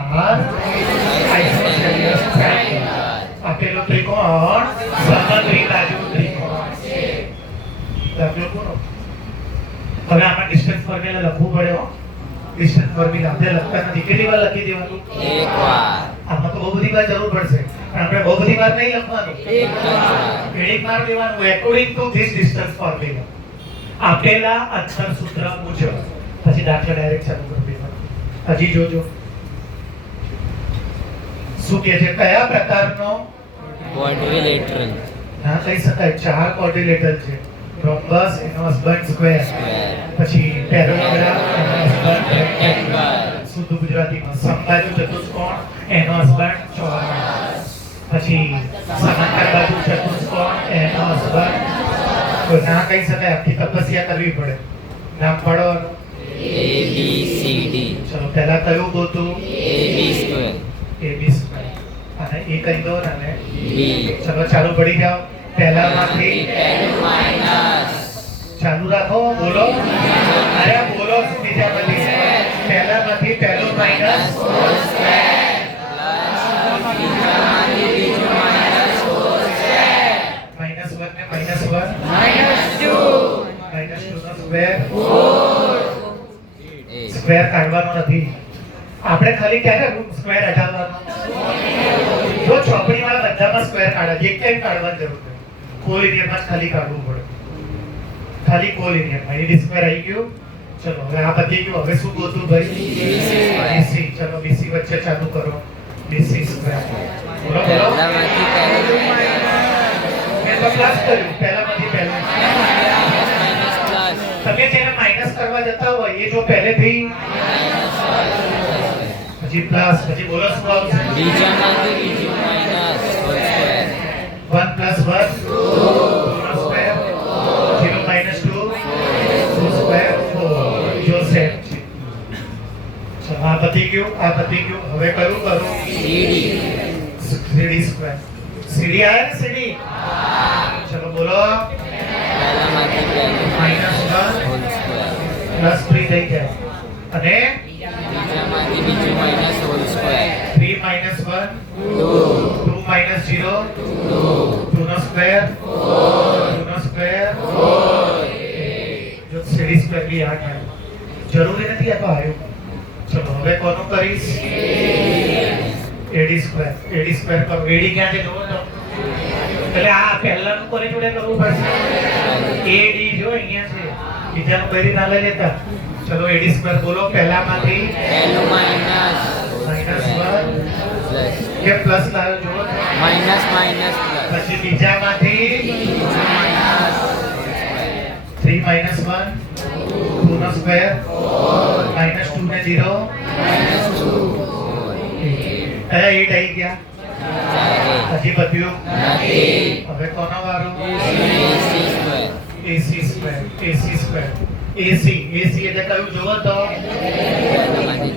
isosceles triangle. આપેલો ત્રિકોણ સમદ્વિ બાજુ ત્રિકોણ છે. દાખલો પૂરો. હવે આમાં ડિસ્ટન્સ ફોર્મ્યુલા લખવું પડે હો. ડિસ્ટન્સ ફોર્મ્યુલા આપણે લખતા નથી. કેટલી વાર લખી દેવાનું? એકવાર આમાં તો બહુ બધી વાર જરૂર પડશે પણ આપણે બહુ બધી વાર નહીં લખવાનું. એક વાર લેવાનું according to this distance formula. આપેલા અંતર સૂત્ર મુજબ. પછી દાખલા ડાયરેક્ટ ચાલુ કરી દેવાનો. હજી જોજો શું કહે છે? કયા પ્રકારનો ક્વોડ્રિલેટરલ ના કહી શકાય? 4 ક્વોડ્રિલેટરલ છે. રોમ્બસ એનો હસબન્ડ સ્ક્વેર, પછી પેરાબોલા એનો હસબન્ડ રેક્ટેંગલ, શુદ્ધ ગુજરાતીમાં સમબાજુ ચતુષ્કોણ એનો હસબન્ડ ચોરસ, પછી સમાંતર બાજુ ચતુષ્કોણ એનો હસબન્ડ. તો ના કહી શકાય, આખી તપસ્યા કરવી પડે. નામ પાડો. ABCD ચલો પહેલા કયું ગોતું? AB સ્ક્વેર AB સ્ક્વેર અને એ કહી દો ને અને B ચલો ચાલુ પડી જાઓ. પહેલામાંથી પહેલું માઇનસ ચાલુ રાખો. બોલો. અરે બોલો. બીજામાંથી પહેલામાંથી પહેલું માઇનસ હોલ સ્ક્વેર પ્લસ બીજામાંથી બીજું માઇનસ હોલ સ્ક્વેર -1 ને -1 -2 -2 નો સ્ક્વેર. 8 સ્ક્વેર કાઢવાનો નથી આપણે. ખાલી ક્યારે સ્ક્વેર હટાવવાનો? જો ચોપડીવાળા બધામાં સ્ક્વેર કાઢે. એક ટાઈમ કાઢવાની જરૂર નથી. કોલિનિયરમાં જ ખાલી કાઢવું પડે. ખાલી કોલિનિયરમાં એ સ્ક્વેર આવી ગયું. ચલો હવે આ પતી ગયું. હવે શું ગોતું ભાઈ? BC. ચલો BC વચ્ચે ચાલુ કરો. BC square. બોલો બોલો. પહેલામાંથી પહેલું મેં તો પ્લસ કર્યું. પહેલામાંથી પહેલું. માઇનસ પ્લસ તમે જેને માઈનસ કરવા જતા હોય એ જો પહેલેથી પછી પ્લસ પછી બોલો શું આવશે? બીજામાંથી બીજું માઇનસ હોલ સ્ક્વેર 1 + 1 2 નો સ્ક્વેર 0 - 2 2 સ્ક્વેર 4 જો સેમ છે. ચલો આ પતી ગયું. આ પતી ગયું. હવે કયું કરું? CD square. CD આયા ને CD? ચલો બોલો. પહેલામાંથી પહેલું -1 હોલ સ્ક્વેર +3 થઈ જાય અને બીજામાંથી બીજું માઇનસ હોલ સ્ક્વેર 3 - 1 2 - 0 2 નો સ્ક્વેર 2 નો સ્ક્વેર જો CD સ્ક્વેર ની યાદ ના જરૂરી નથી. આ તો આવ્યું. ચલો હવે કોનું કરીશ? AD square. AD સ્ક્વેર કરો. AD ક્યાં છે જોવો તો. એટલે આ પહેલાનું કોની જોડે કરવું પડશે? AD જો અહીંયા છે. બીજાનું કરી ના લઈ લેતા. ચલો AD સ્ક્વેર બોલો. પહેલામાંથી પહેલું માઇનસ -1 પ્લસ કે પ્લસ લાવ્યો જોવો. માઇનસ માઇનસ પ્લસ પછી બીજામાંથી 3 - 1 2 નો સ્ક્વેર -2 ને 0 કયા 8 આવી ગયા? હજી બધું નથી હવે કોનો વારો? AC square AC square. AC square. AC એટલે કયું જોવો તો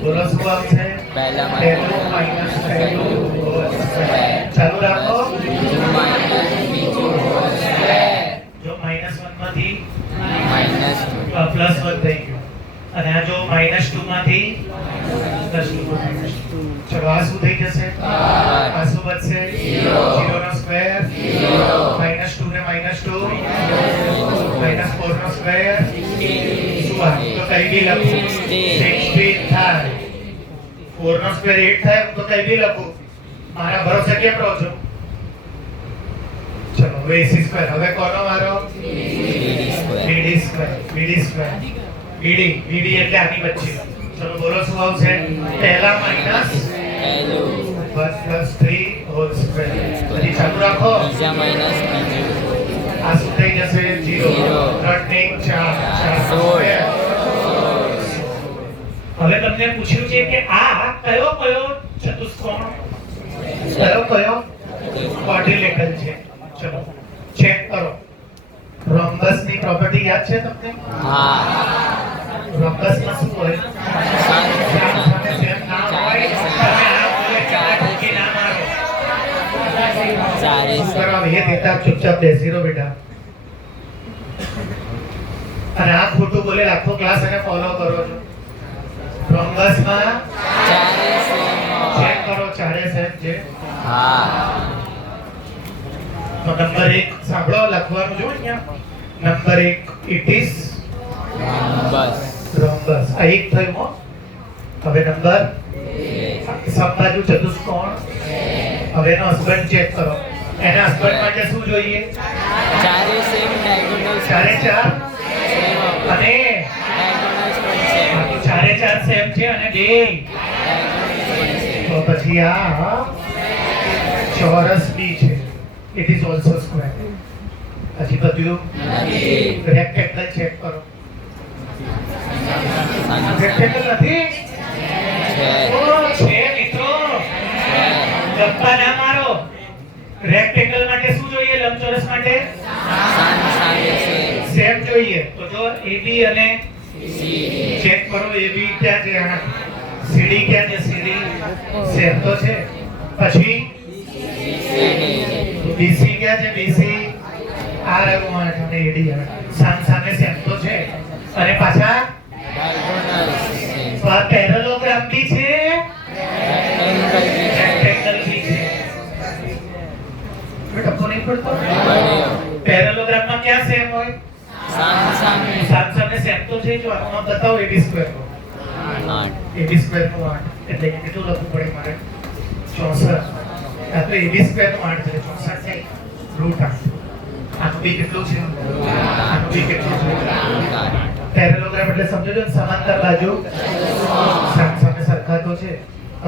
બોલો શું આવશે? પહેલામાંથી પહેલું માઈનસ પહેલું હોલ સ્ક્વેર. ચાલુ રાખો. બીજું માઇનસ બીજું હોલ સ્ક્વેર જો -1 માંથી માઇનસ +1 થઈ ગયું અને આ જો -2 માંથી +2 ચલો આ શું થઈ જશે? આ શું બચશે? 0 નો સ્ક્વેર -2 ને -2 -4 નો સ્ક્વેર શું આવે? તો કઈ બી લખું 16 થાય. 4 નો સ્ક્વેર 8 થાય. હું તો કઈ બી લખું. મારા ભરોસે કેમ રહો છો? ચલો હવે AC સ્ક્વેર. હવે કોનો વારો? BD square BD square. BD square. BD એટલે આની વચ્ચે. ચલો બોલો શું આવશે? પહેલા માઈનસ પહેલું 1 + 3 હોલ સ્ક્વેર. પછી ચાલુ રાખો. બીજા માઇનસ બીજું આ શું થઈ જશે 0 0. 3 ને 4 16. હવે તમને પૂછ્યું છે કે આ કયો ચતુષ્કોણ કયો ક્વાડ્રિલેટરલ છે ચલો ચેક કરો રોમ્બસ ની પ્રોપર્ટી યાદ છે તમને હા રોમ્બસ માં શું હોય સામે સેમ ના હોય તમે આ બોલે ચાર કે ના મારો ચારે શું કરો ये देता चुपचाप બેસી રહો બેટા અને આ ખોટું બોલે આખો ક્લાસ એને ફોલો કરો છો રોમ્બસ માં ચારે સેમ ચેક કરો ચારે સેમ છે હા તો નંબર 1 સાંભળો લખવાનું જો અહીંયા number 1 it is bus rhombus આ એક થયું હો હવે નંબર સમબાજુ ચતુષ્કોણ હવે એનો હસબન્ડ ચેક કરો એના હસબન્ડ માટે શું જોઈએ ચારે સેમ ડાયગોનલ ચારે ચાર અને ડાયગોનલ્સ પણ છે ચારે ચાર સેમ છે અને બે તો પછી આ ચોરસ બી છે ઇટ ઇઝ ઓલસો સ્ક્વેર હજી બધું નથી રેક્ટેંગલ ચેક કરો રેક્ટેંગલ નથી છે ઓ છે મિત્રો ગપ્પા ના મારો રેક્ટેંગલ માટે શું જોઈએ લંબચોરસ માટે સામે છે સેમ જોઈએ તો જો AB અને સી ચેક કરો AB ક્યાં છે આ CD ક્યાં છે CD સેમ તો છે પછી BC ક્યાં છે BC આ રહ્યું અને AD સામે સેમ તો છે અને પાછા ડાયગોનલ્સ છે તો આ પેરેલોગ્રામ બી છે રેક્ટેંગલ બી છે બેટા કોને પડતો પેરેલોગ્રામ માં ક્યાં સેમ હોય સામે સામે સેમ તો છે જો આમાં બતાવો AB સ્ક્વેર નો નોટ AB સ્ક્વેર નું 8 એટલે કે કેટલું લખવું પડે મારે 64 આ તો AB સ્ક્વેર નું 8 છે 64 છે √8 આનું બી કેટલું છે આનું બી કેટલું છે પેરેલોગ્રામ એટલે સમજો છો સમાંતર બાજુ સામે સરખા તો છે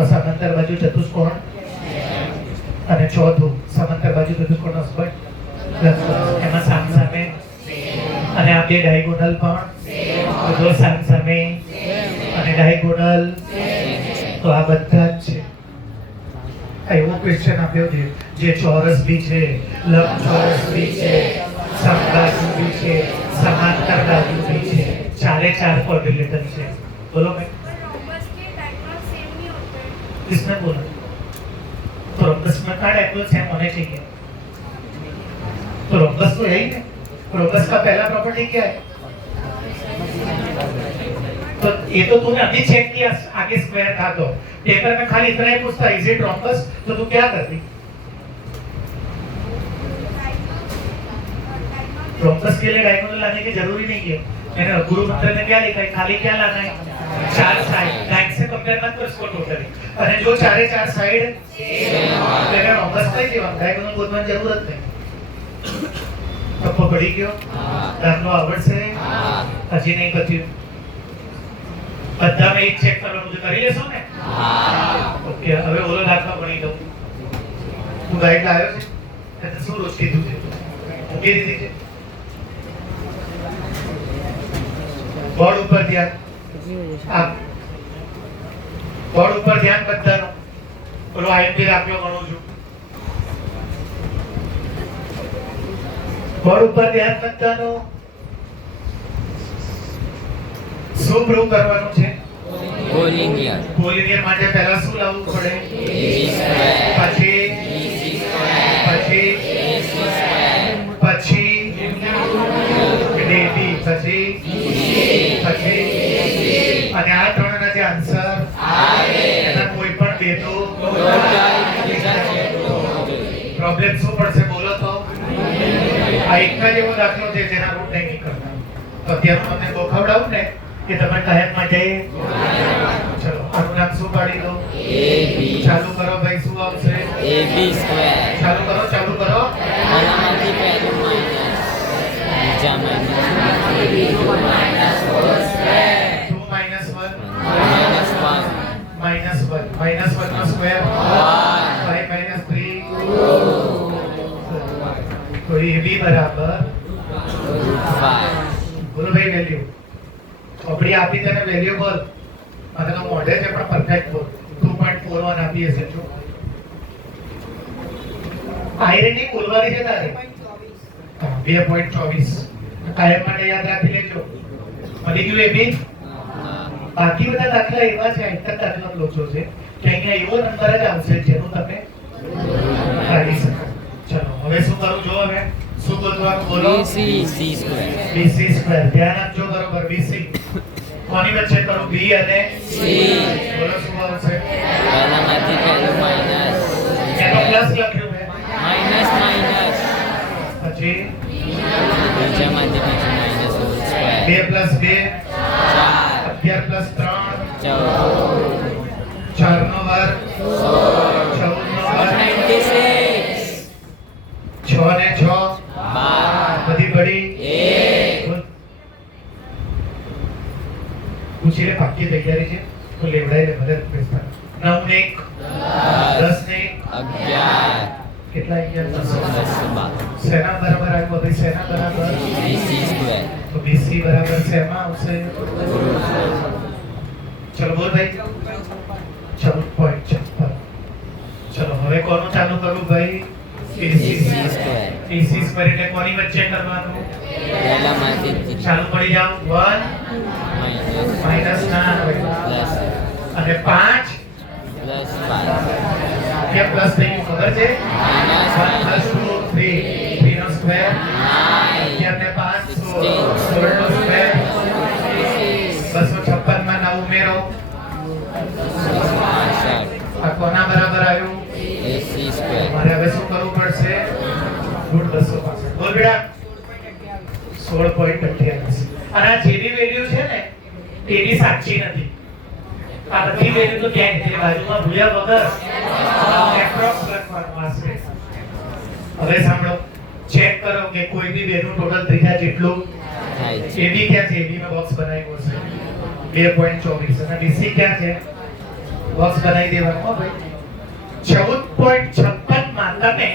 સમાંતર બાજુ ચતુષ્કોણ અને ચોથું સમાંતર બાજુ ચતુષ્કોણ હસબન્ડ એમાં સામે અને આ બે ડાયગોનલ પણ તો જો સામે અને ડાયગોનલ તો આ બધા જ છે આ એવો ક્વેશ્ચન આપ્યો છે જે ચોરસ બી છે લંબચોરસ બી છે સમબાજુ બી છે समांतर बाजू भी है चारे चार क्वाड्रिलेटरल है बोलो भाई रोम्बस के डायगोनल सेम नहीं होते हैं किसने बोला तो रोम्बस में का डायगोनल सेम होने चाहिए तो रोम्बस तो यही है रोम्बस का पहला प्रॉपर्टी क्या है तो ये तो तूने अभी चेक किया आगे स्क्वायर था तो पेपर में खाली इतना ही पूछता इज इट रोम्बस तो तू क्या करती रोम्बस के लिए डायगोनल लाने की जरूरी नहीं है मैंने गुरु मंत्र में क्या लिखा है खाली क्या लाना है चार साइड लाइन से कंपेयर मत कर इसको टोटली અને જો ચારે ચાર સાઈડ તેને રોમ્બસ થઈ દેવા ડાયગોનલ ગોતવાની જરૂરત નહીં તો પડી ગયો દાખલો આવડશે હજી નહીં પત્યું બધામાં એક ચેક કરવાનું છે કરી લેશો ને ઓકે હવે ઓલો દાખલો ગણી દઉં તું ગાઈડ લાવ્યો છે એટલે શું રોજ કીધું છે મૂકી દીધી છે બોર્ડ ઉપર ધ્યાન આપ બોર્ડ ઉપર ધ્યાન બધાનું ઓલો આઈએમપી દાખલો ગણું છું બોર્ડ ઉપર ધ્યાન બધાનું શું પ્રૂવ કરવાનું છે કોલિનિયર કોલિનિયર માટે પહેલા શું લાવવું પડે AB સ્ક્વેર પછી BC સ્ક્વેર પછી AC સ્ક્વેર પછી AB પછી પછી અને આ ત્રણના જે આન્સર આવે એના કોઈ પણ બે તો ટોટલ બીજા જેટલો પ્રોબ્લેમ શું પડશે બોલો તો આ એક જ એવો દાખલો છે જેના રૂટ નહીં નીકળતા તો અત્યારે હું તમને ગોખાવડાવું ને કે તમે કાયમમાં જઈ ચલો આનું નામ શું પાડી દો AB ચાલુ કરો ભાઈ શું આવશે AB સ્ક્વેર ચાલુ કરો આનામાંથી પહેલું માઇનસ બીજા માઇનસ 2 - 1 માઇનસ 1 -1 નો સ્ક્વેર 5 - 3 તો AB બરાબર વેરિયેબલ મને તો મોઢે છે પણ પરફેક્ટ બોલ 2.41 આપીએ છે જો આયરન ની કુલવારી છે તારે 2.24 કાયમ માટે યાદ રાખી લેજો મળી ગયું એ બી બાકી બધા દાખલા એવા છે એક જ દાખલા લોચો છે કે અહીંયા એવો નંબર જ આવશે જેનું તમે કાઢી શકો ચલો હવે શું કરું જો હવે શું ગોતવાનું બોલો BC square. BC સ્ક્વેર ધ્યાન આપજો બરોબર BC કોની વચ્ચે કરું B અને C. બોલો શું આવશે પહેલામાંથી પહેલું માઇનસ એનો પ્લસ લખ્યું મેં માઇનસ માઇનસ પછી બીજામાંથી બીજું માઇનસ હોલ સ્ક્વેર 2 + 2 ચાર 11 + 3 ચૌદ 4 નો વર્ગ 14 નો વર્ગ 96 6 ને 6 12 બધી બડી એક બોલ. પૂછી લે પાકી તૈયારી છે તો લેવડાઈ લે ભલે બેસતા 9 ને 1 10 ને 1 11 કેટલા અહીંયા 10 10 સેના બરાબર આવ્યું ભાઈ સેના બરાબર BC સ્ક્વેર તો BC બરાબર સેમાં આવશે ચલો બોલ ભાઈ 14.56 ચલો હવે કોનું ચાલુ કરું ભાઈ BC સ્ક્વેર BC સ્ક્વેર એટલે કોની વચ્ચે કરવાનું પહેલામાંથી ચાલુ પડી જાવ 1 માઇનસ માઈનસ ના આવે પ્લસ અને 5 પ્લસ 5 કે પ્લસ થઈ ગયું ખબર છે માઇનસ 1 + 2 3 3 નો સ્ક્વેર 11 ને 5 16 નો સ્ક્વેર 256 માં 9 ઉમેરો આ કોના બરાબર આવ્યું AC સ્ક્વેર મારે હવે શું કરવું પડશે √265 બોલ બેટા 16.28 અને આ જે બી વેલ્યુ છે ને તેની સાચી નથી આ બધી વેલ્યુ તો ક્યાંય છે બાજુમાં ભૂલ્યા વગર એપ્રોક્સ લખવાનું આવશે હવે સાંભળો ચેક કરો કે કોઈ બી બેનું ટોટલ ત્રિજ્યા જેટલું થાય છે એબી ક્યાં છે એબી માં બોક્સ બનાવ્યું હશે 2.24 અને બીસી ક્યાં છે બોક્સ બનાવી દેવાનું હો ભાઈ 14.56 માં તમે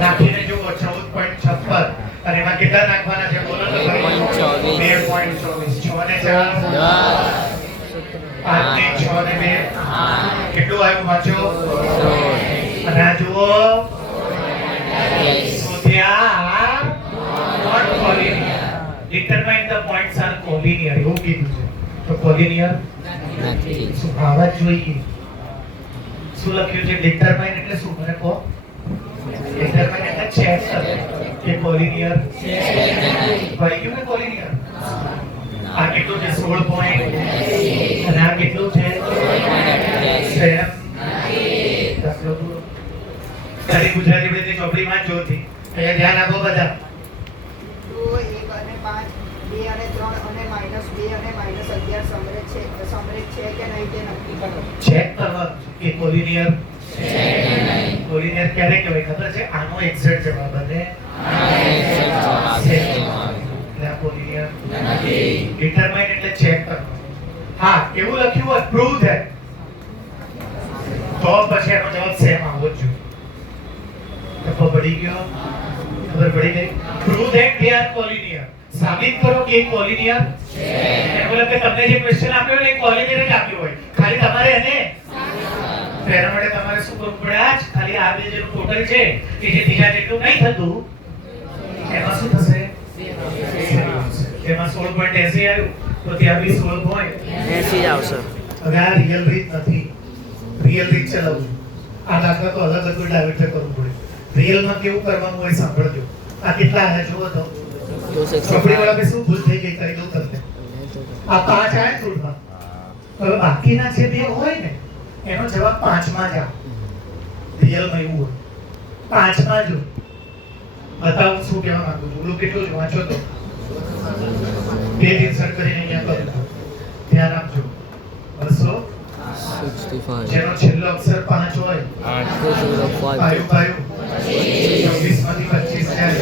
નાખીને જુઓ 14.56 અને એમાં કેટલા નાખવાના છે બોલો તો ભાઈ 2.24 6 ને 4 8 ને 6 ને 2 કેટલું આવ્યું વાંચો અને આ જુઓ શોધ્યા not collinear determine the points are collinear એવું કીધું છે તો collinear નથી શું આવા જ જોઈએ શું લખ્યું છે determine એટલે શું મને કહો determine એટલે ચેક કરો કે collinear ભાઈ કેવું collinear આ કેટલું છે 16 પોઈન્ટ અને આ કેટલું છે સેમ દાખલો પૂરો તારી ગુજરાતી મીડિયમની ચોપડીમાં જ જોતી અહીંયા ધ્યાન આપો બધા 2 1 અને 5 2 અને 3 અને -2 અને -11 સમરેખ છે કે નહીં તે નક્કી કરો. ચેક કરવાનું છે કે કોલિનિયર કોલિનિયર ક્યારે કહેવાય ખબર છે આનો એક્ઝેક્ટ જવાબ અને એટલે આ કોલિનિયર ડિટરમાઇન એટલે ચેક કરવાનું હા એવું લખ્યું હોય પ્રૂવ ધેટ તો પછી એનો જવાબ સેમ આવવો જ જોઈએ ખબર પડી ગયો ખબર પડી ગઈ prove that they are collinear સાબિત કરો કે કોલિનિયર છે એટલે કે તમને જે ક્વેશ્ચન આપ્યો ને એ કોલિનિયર જ આપ્યો હોય ખાલી તમારે એને તેના માટે તમારે શું કરવું પડે આજ ખાલી આ બે જેનું ટોટલ છે કે જે ત્રીજા જેટલું નહીં થતું એમાં શું થશે એમાં 16.80 આવ્યું તો ત્યાં બી 16.80 આવશે હવે આ રિયલ રીત નથી રિયલ રીત ચલાવજો આ દાખલા તો અલગ અલગ ડાયરેક્ટ કરવું પડે રિયલમાં કેવું કરવાનું હોય સાંભળજો આ કેટલા આવ્યા જુઓ તો ચોપડી વાળા શું ભૂલ થઈ ગઈ કરી દઉં તમને આ 5 આયા ટૂલમાં હવે બાકીના જે બે હોય ને એનો જવાબ 5 માં જ આવે રિયલમાં એવું હોય 5 માં જો બતાવું શું કહેવા માંગુ છું ઓલું કેટલું જ વાંચો તો પેજ ઇન્સર્ટ કરીને અહીંયા કરો ધ્યાન આપજો 265 જેનો છેલ્લો અક્ષર 5 હોય 805 24 માંથી 25 જાય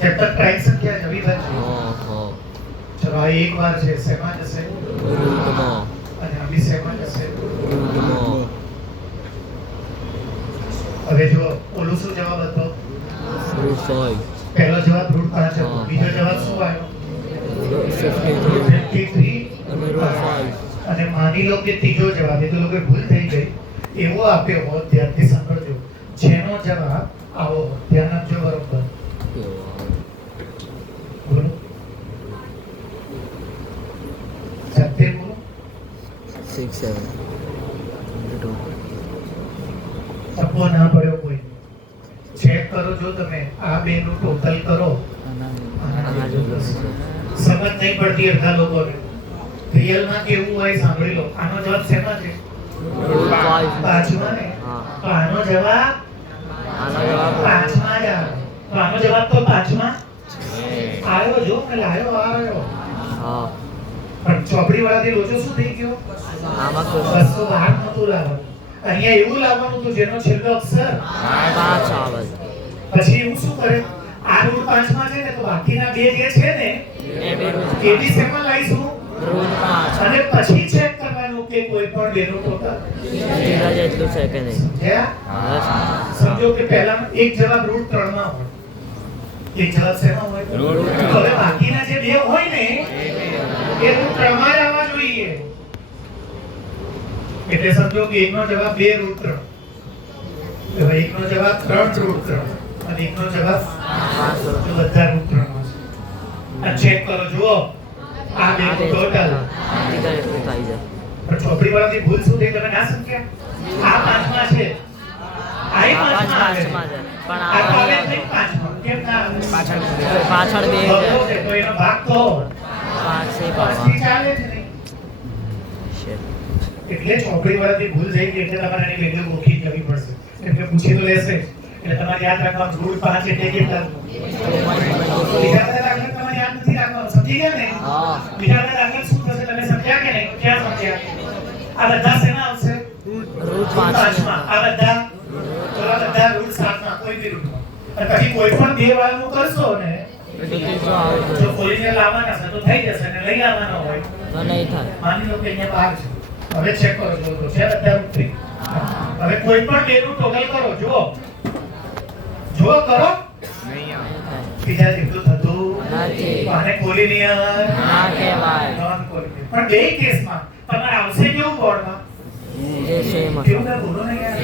ચેપ્ટર ટ્રાઇ સંખ્યા નવી બનશે ચલો આ એક વાર છે શેમાં જશે અને આ બી શેમાં જશે હવે જો ઓલું શું જવાબ હતો પહેલો જવાબ √5 હતો. બીજો જવાબ શું આવ્યો? 53 અને √5. અને માની લો કે ત્રીજો જવાબ એ તો લોકો ભૂલ થઈ ગઈ એવો આપ્યો હોત, ધ્યાનથી સાંભળજો, જેનો જવાબ આવો હોત. ધ્યાન આપજો બરોબર. બોલો સત્ય બોલો. 6 7 2 ટપ્પો ના પડ્યો કોઈ. ચેક કરો, જો તમે આ બે નું ટોટલ કરો, આના જેટલું છે. સમજ નહીં પડતી અડધા લોકોને. રિયલમાં કેવું હોય સાંભળી લો. આનો જવાબ શેમાં છે? પાંચમાં ને? હા. તો આનો જવાબ આનો જવાબ પાંચમાં જ આવે. તો આનો જવાબ તો પાંચમાં આવ્યો. જો મેં લાયો આવ્યો. હા. પણ ચોપડી વાળાથી લોચો શું થઈ ગયો? આમાં કોઈ 212 નહોતું લાવવાનું. અહીંયા એવું લાવવાનું હતું જેનો છેલ્લો અક્ષર 5 આવે. પછી એવું શું કરે? આ રૂટ 5 માં છે ને, તો બાકીના બે જે છે ને એ બે એ બી શેમાં લાવીશું? √5 અને પછી ચેક કરવાનું કે કોઈ પણ બેનું ટોટલ ત્રીજા જેટલું છે કે નહીં. સમજ્યા? બસ. સમજો કે પહેલા એક જવાબ √3 માં હોય, એક જવાબ શેમાં હોય? તો હવે બાકીના જે બે હોય ને એ √3 માં જ આવવા જોઈએ. એટલે સમજો કે એકનો જવાબ 2 √3, હવે એકનો જવાબ 3 √3 અને એકનો જવાબ 5 તો બધા √3 માં છે. આ ચેક કરો, જુઓ આ બે ટોટલ. ત્રીજા જેટલું થાય છે. પણ ચોપડી વાળાથી ભૂલ શું થઈ તમે ના સમજ્યા? આ પાંચમાં છે, આ ય પાંચમાં આવે. પાંચમાં છે. પણ આ તો આવે જ આ નહીં પાંચમાં. કેમ ના આવે? પાછળ બે બરોબર છે. છે, તો એનો ભાગ તો 5 છે પાંચથી ચાલે જ નહીં. Shit. એટલે ચોપડી વાળાથી ભૂલ થઈ ગઈ એટલે તમારે એની વેલ્યુ ગોખી જવી પડશે. કેમ કે પૂછી તો લેશે. એટલે તમારે યાદ રાખવાનું √5 એટલે કેટલા? બીજા બધા દાખલા તમારે યાદ નથી રાખવાનું. સમજી ગયા ને? હા. બીજા બધા દાખલા શું થશે તમે સમજ્યા કે નહીં? ક્યાં સમજ્યા? આ બધા શેના આવશે? √5 પાંચમાં. આ બધા તો આ બધા √7 કોઈ બી √માં. અને પછી કોઈ પણ બે વાળનું કરશો ને ત્રીજો આવશે જો ખોલીને લાવવાના છે તો થઈ જશે ને લઈ આવવાના હોય તો નહીં થાય. માની લો કે અહીંયા 12 છે. હવે ચેક કરો, જો તો છે બધા √3. હવે કોઈ પણ બેનું ટોટલ કરો, જુઓ જુઓ કરો. બીજા જેટલું થતું નથી. તો આને કોલિનિયર ના કહેવાય. Non collinear. પણ બે કેસમાં તમારે આવશે કેવું બોર્ડમાં? જે સેમ કેવું કે બોલો ને યાર?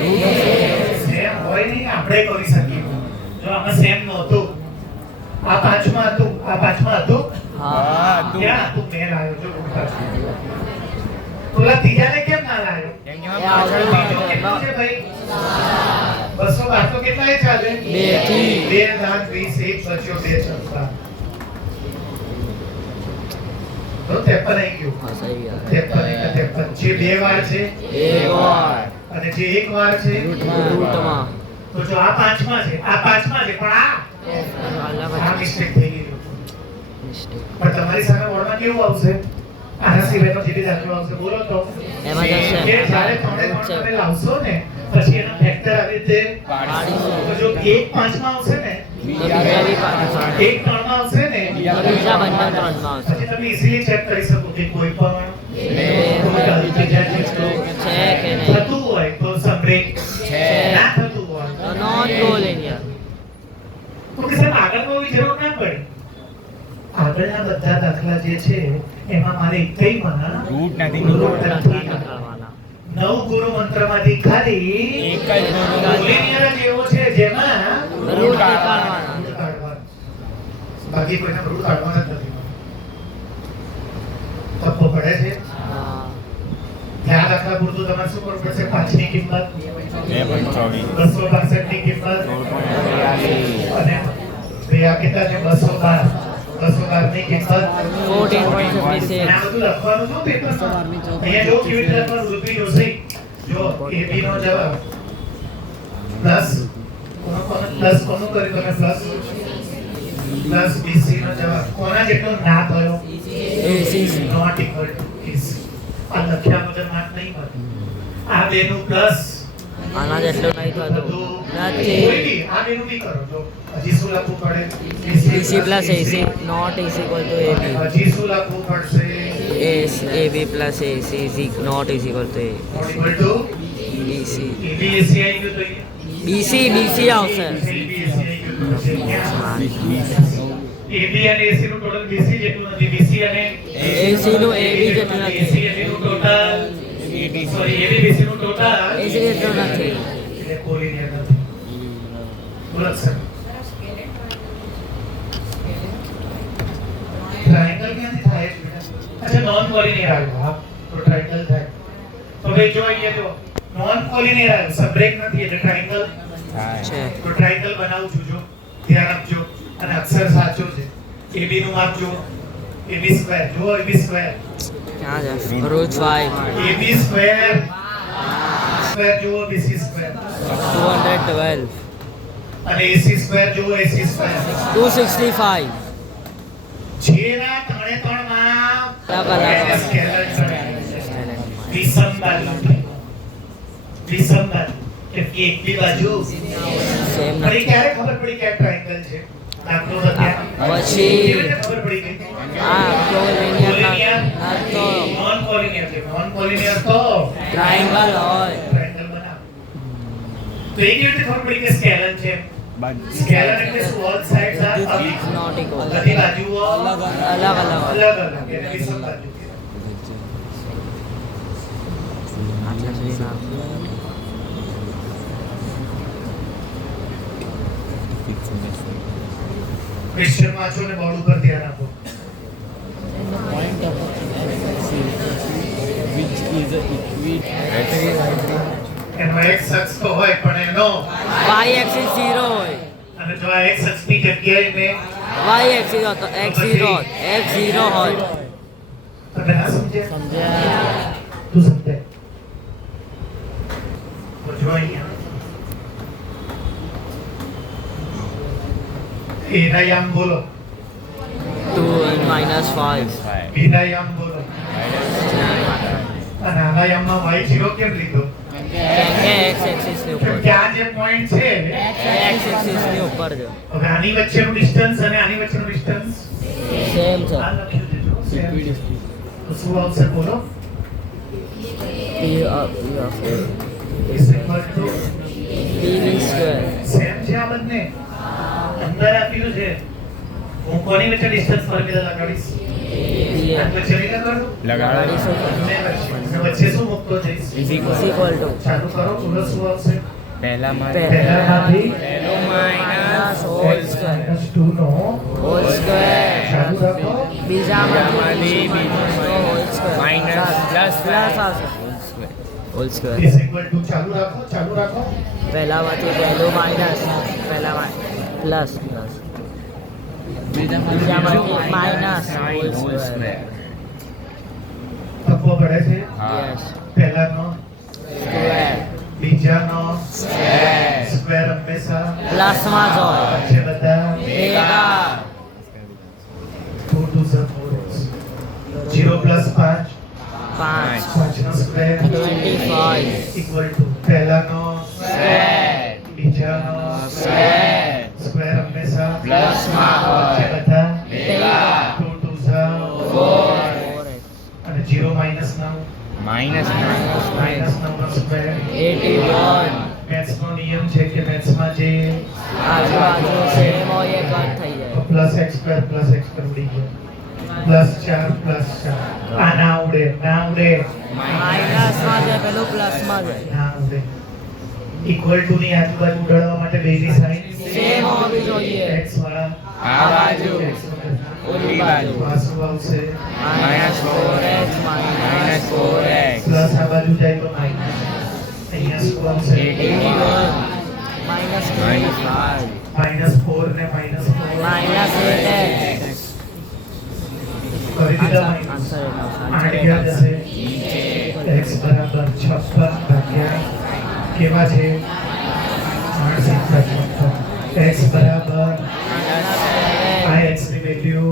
સેમ હોય નહીં, આપણે કરી શકીએ. જો આમાં સેમ નહોતું, આ પાંચમાં હતું, આ પાંચમાં હતું, હા. ક્યાં હતું? મેં લાવ્યો જો પેલા ત્રીજાને કેમ ના લાવ્યો? એ આવશે બીજો કેટલું છે ભાઈ? 212 તો કેટલા એ ચાલે? 2 થી 2 દાંત 20 એક બચ્યો 2 ચમચા તો 53 આવી ગયું. ફસાઈ ગયા. 53 જે બે વાર છે એક વાર અને જે એક વાર છે √માં તો જો આ પાંચમાં છે, આ પાંચમાં છે, પણ અલગ આ મિસ્ટેક થઈ ગઈ. મિસ્ટેક. પણ તમારી સામે બોર્ડમાં કેવું આવશે? આના સિવાયનો જે બી દાખલો આવશે બોલો તો એમાં જશે. કે જ્યારે ત્રણે ત્રણ તમે લાવશો ને પછી એના ફેક્ટર આવી રીતે તો જો એક પાંચમાં આવશે ને, બીજા બી પાછળ. એક ત્રણમાં આવશે ને, બીજા બંને 3માં આવશે. પછી તમે ઇઝીલી ચેક કરી શકો કે કોઈ પણ ટોટલ બીજા જેટલું છે કે નહીં. થતું હોય તો સમરેક ના થતું હોય તો નોન કોલિનિયર. તો કે સાહેબ આગળ કોઈ જરૂર ના પડે. આગળના બધા દાખલા જે છે એમાં મારે એકઈમાં રૂટ નથી. રૂટ નથી. નીકળવાના. 9 ગુરુ મંત્રમાંથી ખાલી એક જ ગુરુ કોલિનિયર જ એવો છે જેમાં રૂટ નીકળવાના. રૂટ કાઢવાના. બાકી કોઈને રૂટ કાઢવાના જ નથી. તપ્પો પડે છે. હા. ધ્યાન રાખવા પૂરતું તમારે શું કરવું પડશે? 5 ની કિંમત 262 ની કિંમત અને બે આ કેટલા છે? 212 ની કિંમત 14.56. આ બધું લખવાનું શું પેપરમાં? અહીંયા જો કેવી રીતે લખવાનું રૂપી જોશી. જો AB નો જવાબ પ્લસ પ્લસ કોનું કર્યું તમે? પ્લસ BC નો જવાબ કોના જેટલો ના થયો? AC. Not equal to is. આ લખ્યા વગર માર્ક નહીં મળે. આ બેનું પ્લસ આના જેટલું નહીં થતું. કોઈ નથી. બી આ બેનું બી કરો. જો હજી શું લખવું પડે? BC plus AC not is equal to AB. હજી શું લખવું પડશે? AB plus AC is not is equal to not equal to BC. ABAC આવી ગયું તો અહીંયા BC આવશે. ABAC આવી ગયું AB અને AC નું ટોટલ BC જેટલું નથી. BC અને AC નું AB જેટલું નથી. AC નું ટોટલ સોરી AB BC નું ટોટલ AC જેટલું નથી. એટલે કોલિનિયર નથી. બોલો સર. ટ્રાયેંગલ ક્યાંથી થાય છે બેટા? અચ્છા નોન કોલિનિયર આવ્યો. હા તો ટ્રાયેંગલ થાય. તો ભાઈ જો અહીંયા જો નોન કોલિનિયર આવ્યો, સબ્રેક નથી એટલે ટ્રાયેંગલ છે. તો ટ્રાયેંગલ બનાવું છું. જો ધ્યાન આપજો અને અક્ષર સાચો છે. AB નું માપ જો AB સ્ક્વેર જો AB સ્ક્વેર ક્યાં છે? રૂટ 5 AB સ્ક્વેર સ્ક્વેર જો BC સ્ક્વેર 212 અને AC સ્ક્વેર જો AC સ્ક્વેર 265 જેના ત્રણે ત્રણ માં અલગ. સ્કેલર વિષમ બાજુ કે એક બી બાજુ સેમ પણ એ નથી. ક્યારે ખબર પડી કે આ ટ્રાયેંગલ છે? દાખલો લખ્યા પછી કેવી રીતે ખબર પડી ગઈ? આ કોલિનિયર ના તો નોન કોલિનિયર છે. નોન કોલિનિયર તો ટ્રાયેંગલ હોય. ટ્રાયેંગલ બનાવ. તો એ કેવી રીતે ખબર પડી કે સ્કેલર છે? સ્કેલર એટલે શું? All sides are not equal. બધી બાજુઓ અલગ અલગ અલગ એટલે વિષમ બાજુ. આટલા સુધી ના ક્વેશ્ચન વાંચો ને બોર્ડ ઉપર ધ્યાન આપો. એનો x અક્ષ તો હોય પણ એનો y એક્સિસ 0 હોય. અને જો આ x અક્ષની જગ્યાએ મેં y એક્સિસ હતો x0 હોય. તમે ના સમજ્યા? સમજ્યા? તું સમજે તો જો અહીંયા એના યામ બોલો, 2 minus 5 બીના યામ બોલો. અને આના યામમાં y0 કેમ લીધો? કેમ કે x એક્સિસ ની કેમ ઉપર કે આ જે પોઈન્ટ છે x એક્સિસ ની ઉપર છે. હવે આની વચ્ચેનું ડિસ્ટન્સ અને આની વચ્ચેનું ડિસ્ટન્સ સેમ છે. આ લખ્યું છે જો same છે. તો શું આવશે બોલો? p of is equal to pv square same છે આ બંને. અંદર આપ્યું છે. હું કોની વચ્ચે ડિસ્ટન્સ ફોર્મ્યુલા લગાડીશ? આ pm વચ્ચે નહીં લગાડું? લગાડીશું. બંને વચ્ચે. અને વચ્ચે શું મૂકતો જઈશ? is equal to ચાલુ કરો. બોલો શું આવશે? પહેલામાંથી પહેલામાંથી minus whole square -2 નો whole square ચાલુ રાખો. બીજામાંથી whole square minus plus આવશે whole square. is equal to ચાલુ રાખો. ચાલુ રાખો. પહેલામાંથી પહેલું માઇનસ પહેલામાં પ્લસ બીજામાંથી માઇનસ હોલ સ્ક્વેર. તત્વો પડે છે. યસ પહેલાનો સ્ક્વેર બીજાનો સ્ક્વેર હંમેશા પ્લસમાં જ હોય. વચ્ચે બધા ભેગા 2 2 4 0 plus 5 5 5 નો સ્ક્વેર 25 equal to પહેલાનો બીજાનો સ્ક્વેર હંમેશા પ્લસમાં હોય. વચ્ચે બધા ભેગા 2 2 4 અને 0 minus 9 minus minus 9 નો સ્ક્વેર. 81 મેથ્સ નો નિયમ છે કે મેથ્સ માં જે આજુબાજુ સેમ હોય એ કટ થઈ જાય. પ્લસ x સ્ક્વેર ઉડી ગયો +4 આ ના ઉડે માઇનસમાં છે પેલું પ્લસમાં છે. ના ઉડે. ઇક્વલ ટુ ની આજુબાજુ ઉડાડવા માટે બેની સાઈન સેમ હોવી જોઈએ. x વાળા આ બાજુ ઓલી બાજુ પાછું આવશે -4x minus 4x પ્લસ આ બાજુ જાય તો માઈનસ. અહીંયા શું આવશે? 81 -25 -4 ને -4 -8x કરી દીધા માઈનસ. આન્સર આઠ ક્યાં જશે? x બરાબર 56 ભાગ્યા કેવા છે? 8 × 56. x બરાબર આ x ની વેલ્યુ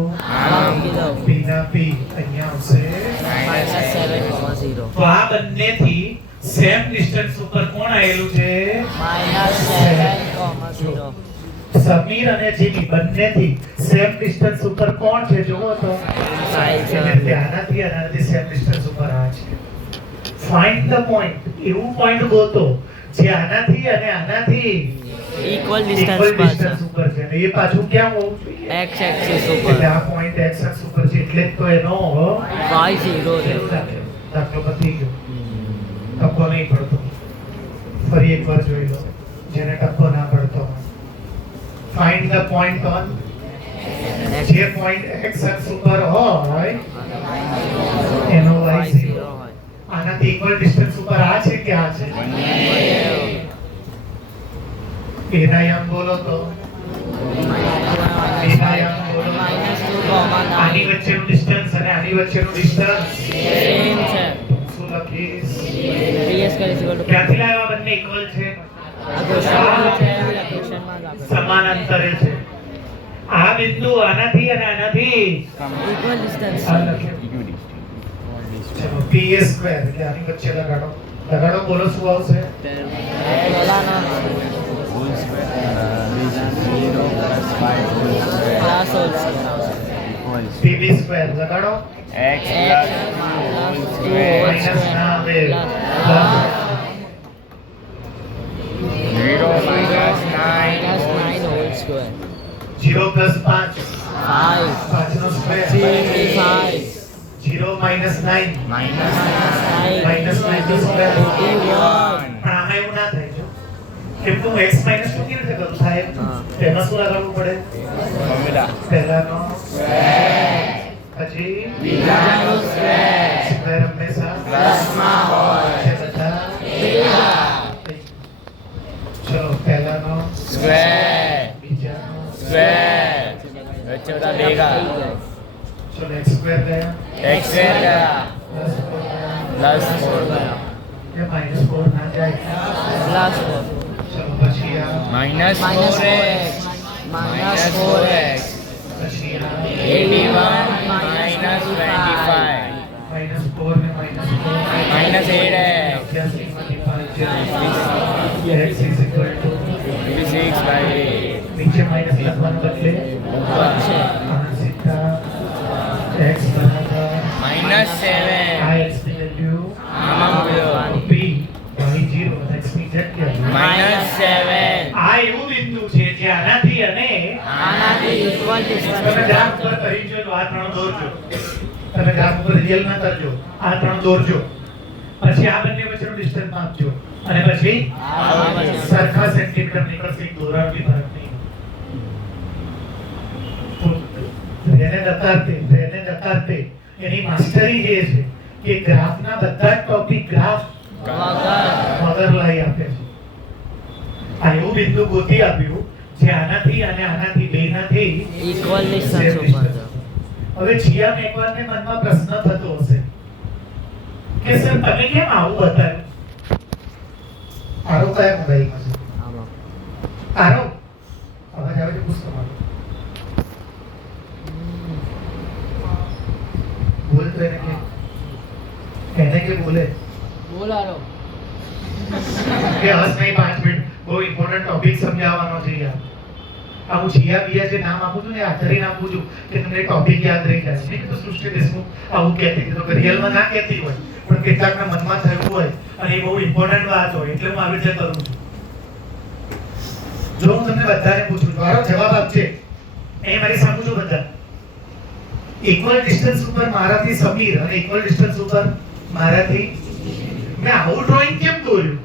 p ના p અહીંયા આવશે. -7,0 તો આ બંનેથી સેમ ડિસ્ટન્સ ઉપર કોણ આવેલું છે? -7,0 સમીર અને જીમી બંનેથી સેમ ડિસ્ટન્સ ઉપર કોણ છે જોવો તો. એટલે આનાથી આનાથી સેમ ડિસ્ટન્સ ઉપર આ છે. Find the point. એવું પોઈન્ટ ગોતો જે આનાથી અને આનાથી ઇક્વલ equal ડિસ્ટન્સ પર distance ઉપર છે અને એ પાછું ક્યાં હોવું જોઈએ? એક્સ એક્સિસ એટલે ઉપર આ પોઈન્ટ x અક્ષ ઉપર છે એટલે જ તો એનો વાય 0 છે દાખલો પતી ગયો. ટપ્પો નહીં પડતો. ફરી એકવાર જોઈ લો જેને ટપ્પો ના પડતો. ફાઇન્ડ ધ પોઈન્ટ ઓન જે પોઈન્ટ x અક્ષ ઉપર હોય એનો y વાય 0 0. હોય આનાથી ઇક્વલ ડિસ્ટન્સ ઉપર આ છે કે આ છે? એના યમ બોલો તો એના યમ બોલો. -2 કોમન આની વચ્ચેનું ડિસ્ટન્સ અને આની વચ્ચેનું ડિસ્ટન્સ સેમ છે શું લખીશ? 3s² ક્યાંથી લાવ્યા? બંને ઇક્વલ છે, આ ક્વેશ્ચનમાં છે ક્વેશ્ચનમાં જ આપેલું સમાન અંતરે છે. આ બિંદુ આનાથી અને આનાથી ઇક્વલ ડિસ્ટન્સ આ લખ્યું. ચલો p² એટલે આની વચ્ચે લગાડો. લગાડો, બોલો શું આવશે? પહેલાના આ સોલ્વ pb² લગાડો. x માઈનસ ના આવે. zero minus 9 0 + 5 5 5 નો સ્ક્વેર 25 0 - 9 minus minus 9 નો સ્ક્વેર. 81 પણ આમાં એવું ના થાય જો. કેમ કે હું x - 2 કેવી રીતે કરું? થાય હા. તેમાં શું લગાડવું પડે? formula પહેલાનો પછી બીજાનો સ્ક્વેર સ્ક્વેર હંમેશા પ્લસમાં હોય છે બધા. ચલો પહેલાનો square બીજાનો square वच्चे बता देगा ચલો x સ્ક્વેર ગયા x square का પ્લસ 4 ગયા plus 4 का કે માઈનસ 4 ના જાય. પ્લસ 4 ચલો પછી આ minus minus 4x 4x minus 4x પછી આ 81 minus 25 માઈનસ 4 ને માઈનસ 4 minus 8x 81 માંથી 5 જાય. x is equal to 56 by 8 નીચે માઈનસ લખવાને બદલે વચ્ચે આના સીધા x બરાબર minus 7 આ x ની વેલ્યુ આમાં મૂક્યો p y 0 x ની જગ્યાએ minus 7 આ એવું બિંદુ છે જે આનાથી અને આનાથી ઇક્વલ તમે ગ્રાફ ડિસ્ટન્સ પર કરી જો આ ત્રણ દોરજો. તમે ગ્રાફ ઉપર રિયલ ના કરજો, આ ત્રણ દોરજો. પછી આ બંને વચ્ચેનો ડિસ્ટન્સ માપજો અને પછી સરખા સેન્ટીમીટર નીકળશે. એક દોરાનો બી ફરક નહીં. તો રેને દકારતે એની માસ્ટરી એ છે કે ગ્રાફના બધા જ ટોપિક ગ્રાફ વગર લઈ આપે છે. આ એવું બિંદુ ગોતી આપ્યું જે આનાથી અને આનાથી બેનાથી ઇક્વલ ડિસ્ટન્સ same ઉપર distance. હવે જીયા મેકવારને મનમાં પ્રશ્ન થતો હશે કે સર તમે કેમ આવું બતાવ્યું? આરો કયા મોબાઈલમાં છે? આમાં આરો અવાજ આવે છે? પૂછ તમારો. બોલ તો એને કે બોલે બોલારો કે હસ નહીં 5 મિનિટ બહુ ઇમ્પોર્ટન્ટ ટોપિક સમજાવવાનો છે યાર. આ હું જીયા બીયા જે નામ આપું છું ને આધારી નામ આપું છું કે તમને ટોપિક યાદ રહી જાય. નહીં કે તો સૃષ્ટિ દેશમુખ આવું કહેતી હતી તો રિયલમાં ના કહેતી હોય પણ કેટલાકના મનમાં થયું હોય અને એ બહુ ઇમ્પોર્ટન્ટ વાત હોય એટલે હું આવી રીતે કરું છું. જો હું તમને બધાને પૂછું છું મારો જવાબ આપજે. એ મારી સામે છો બધા. ઇક્વલ ડિસ્ટન્સ ઉપર મારાથી સમીર અને ઇક્વલ ડિસ્ટન્સ ઉપર મારાથી મેં આવું ડ્રોઈંગ કેમ દોર્યું?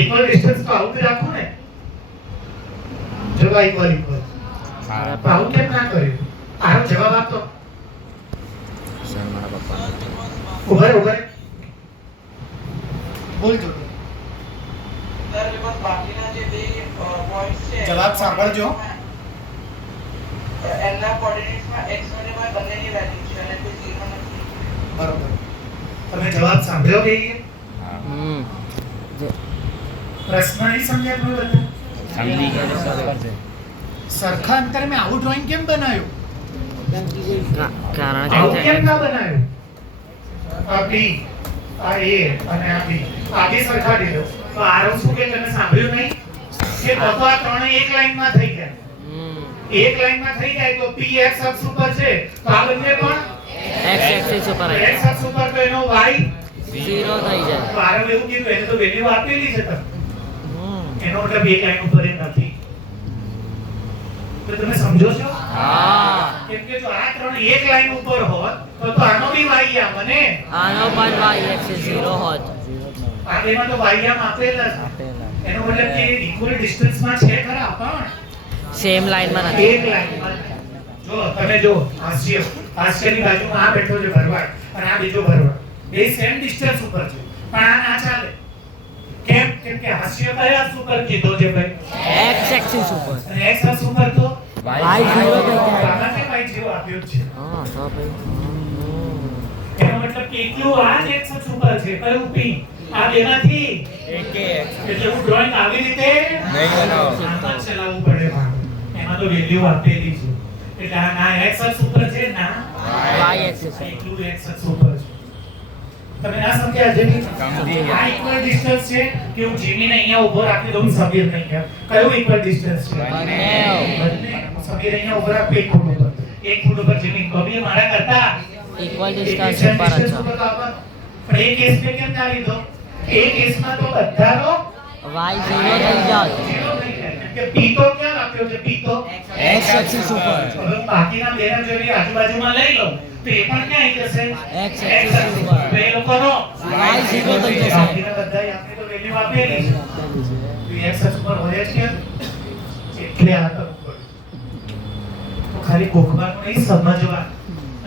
ઇક્વલ ડિસ્ટન્સ તો આવું જ રાખું ને. જો આ ઇક્વલ આવું કેમ ના કર્યું? આનો જવાબ આપતો. સર મારા પપ્પા ઉભા રહે. બોલ જો જવાબ સાંભળજો. એમના કોઓર્ડિનેટ્સમાં x અને y બંનેની વેલ્યુ છે અને કોઈ 0 નથી. બરોબર. તમે જવાબ સાંભળ્યો કે પ્રશ્ન નહીં સમજ્યા તમે બધા? સમજી ગયો સરખા અંતરે મેં આવું ડ્રોઈંગ કેમ બનાવ્યું? કારણ આવું કે કેમ ના બનાવ્યું? આ B આ A અને આ B આ બે સરખા દીધો તો આરો શું કે તમે સાંભળ્યું નહીં કે તો આ ત્રણે એક લાઈનમાં થઈ ગયા. એક લાઈનમાં થઈ જાય તો P x અક્ષ ઉપર છે તો આ બંને પણ x એક્સિસ ઉપર તો આવી x અક્ષ ઉપર તો એનો y 0 થઈ જાય તો આરો એવું કીધું એને તો વેલ્યુ આપેલી છે તમે. એનો મતલબ એક લાઈન ઉપર એક તો તમે સમજો છો? હા કેમ કે જો આ ત્રણ એક લાઈન ઉપર હોત તો આનો બી વાયયામ અને આનો પણ y એક્સિસ 0 હોત. આ બેમાં તો વાયયામ આપેલા છે. એનો મતલબ કે ઇક્વલ ડિસ્ટન્સમાં છે ખરા પણ સેમ લાઈનમાં નથી. એક લાઈનમાં જો તમે જો હાસ્યની બાજુમાં આ બેઠો છે ભરવાડ અને આ બીજો ભરવાડ બે સેમ ડિસ્ટન્સ ઉપર છે પણ આ ના ચાલે. કેમ કે હાસ્ય કયા ઉપર કીધો છે ભાઈ x એક્સિસ ઉપર. અને x અક્ષ ઉપર તો y 0 થઈ જાય. સામાન્ય y જેવો આપ્યો જ છે. હા તો ભાઈ એનો મતલબ કે એકલું આ જ x અક્ષ ઉપર છે કયું p આ બેમાંથી એટલે હું ડ્રોઈંગ આવી રીતે નહીં બનાવો. આમાં જ ચલાવવું પડે મારે. એમાં તો વેલ્યુ આપેલી છે એટલે આ ના x અક્ષ ઉપર છે ના y એક્સિસ ઉપર. એકલું x અક્ષ ઉપર છે. તમે ના સમજ્યા છે સમજી ગયા. આ ઇક્વલ ડિસ્ટન્સ છે કે હું જીમીને અહીંયા ઊભો રાખી દઉં સબીર નહીં કે કયું ઇક્વલ ડિસ્ટન્સ છે બંને. સબીર અહીંયા ઊભો રાખો 1 ફૂટ ઉપર 1 ફૂટ ઉપર જીમી કબીર મારા કરતા ઇક્વલ ડિસ્ટન્સ ઉપર જ છે. પણ એ કેસ में કેમ ના લીધો એ કેસમાં તો બધાનો y 0 થઈ જાત. 0 થઈ જાય કે p તો ક્યાં રાખ્યો છે p તો x એક્સિસ ઉપર. હવે બાકીના બેના જોડી આજુબાજુમાં લઈ લઉં તો એ પણ ક્યાં આવી જશે x એક્સિસ ઉપર. તો એ લોકોનો y 0 થઈ જશે. બાકીના બધાય આપણે તો વેલ્યુ આપેલી છે તો x અક્ષ ઉપર હોય જ કેમ એટલે આ કરવું પડ્યું. તો ખાલી ગોખવાનું નહીં સમજવા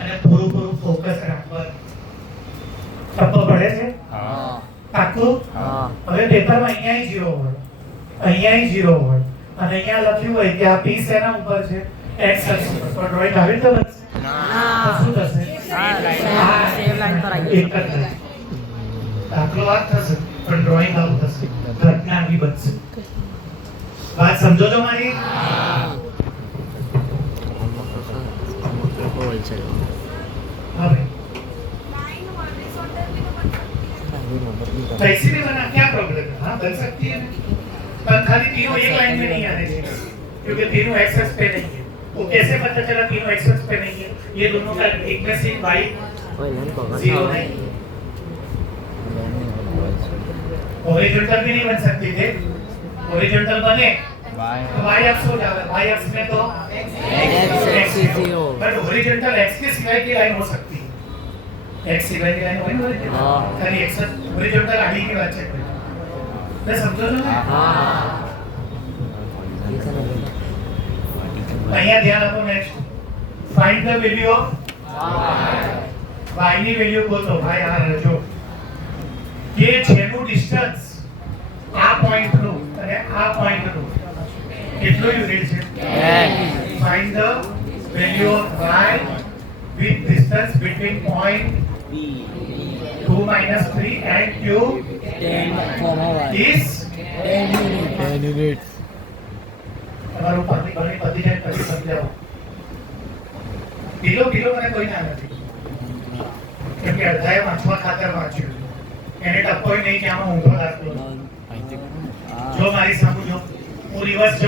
અને પૂરું ફોકસ રાખવાનું. ટપ્પો પડે છે હા પાકું હા હવે પેપરમાં અહીંયા 0 હોય અહીંયા 0 હોય અને અહીંયા લખ્યું હોય કે આ p શેના ઉપર છે x અક્ષ ઉપર તો ડ્રોઈંગ આવી તો બનશે તો શું થશે સેમ લાઈન પર આવી એક જ થશે. દાખલો આ થશે પણ ડ્રોઈંગ આવું થશે ઘટના આવી બનશે. વાત સમજો છો મારી? હવે लाइन हॉरिजॉन्टल भी तो बन सकती है. तो ऐसी भी बना क्या प्रॉब्लम है हाँ बन सकती है पर खाली तीनों एक लाइन में नहीं आने चाहिए क्योंकि तीनों एक्स एक्स पे नहीं है. वो कैसे पता चला तीनों एक्स एक्स पे नहीं है? ये दोनों का एक में से y जीरो नहीं हॉरिजॉन्टल भी नहीं बन सकती थे. हॉरिजॉन्टल बने तो y अक्ष हो जाएगा y अक्ष में तो x एक्सिस 0. पर हॉरिजॉन्टल x के सिवाय की लाइन हो सकती है. x सिवाय की लाइन होगी ना हाँ. खाली x हॉरिजॉन्टल आगे की बात है. मैं समझो ना હા અહીંયા ધ્યાન આપો. Next find the value of y ની વેલ્યુ ગોતો. ભાઈ આ રજો કે જેનું ડિસ્ટન્સ આ પોઈન્ટ નું અને આ પોઈન્ટ નું કેટલો યુનિટ છે? Find the value of y with distance between point 2 minus 3 and q is તમારું પાણી પતી જાય પછી સમજાવો. ઢીલો મને કોઈ ના નથી કેમ કે અડધાએ વાંચવા ખાતર વાંચ્યું એને ટપ્પોય નહીં કે આમાં ઊંધો લાગતો. જો મારી સામુ જો હું રિવર્સ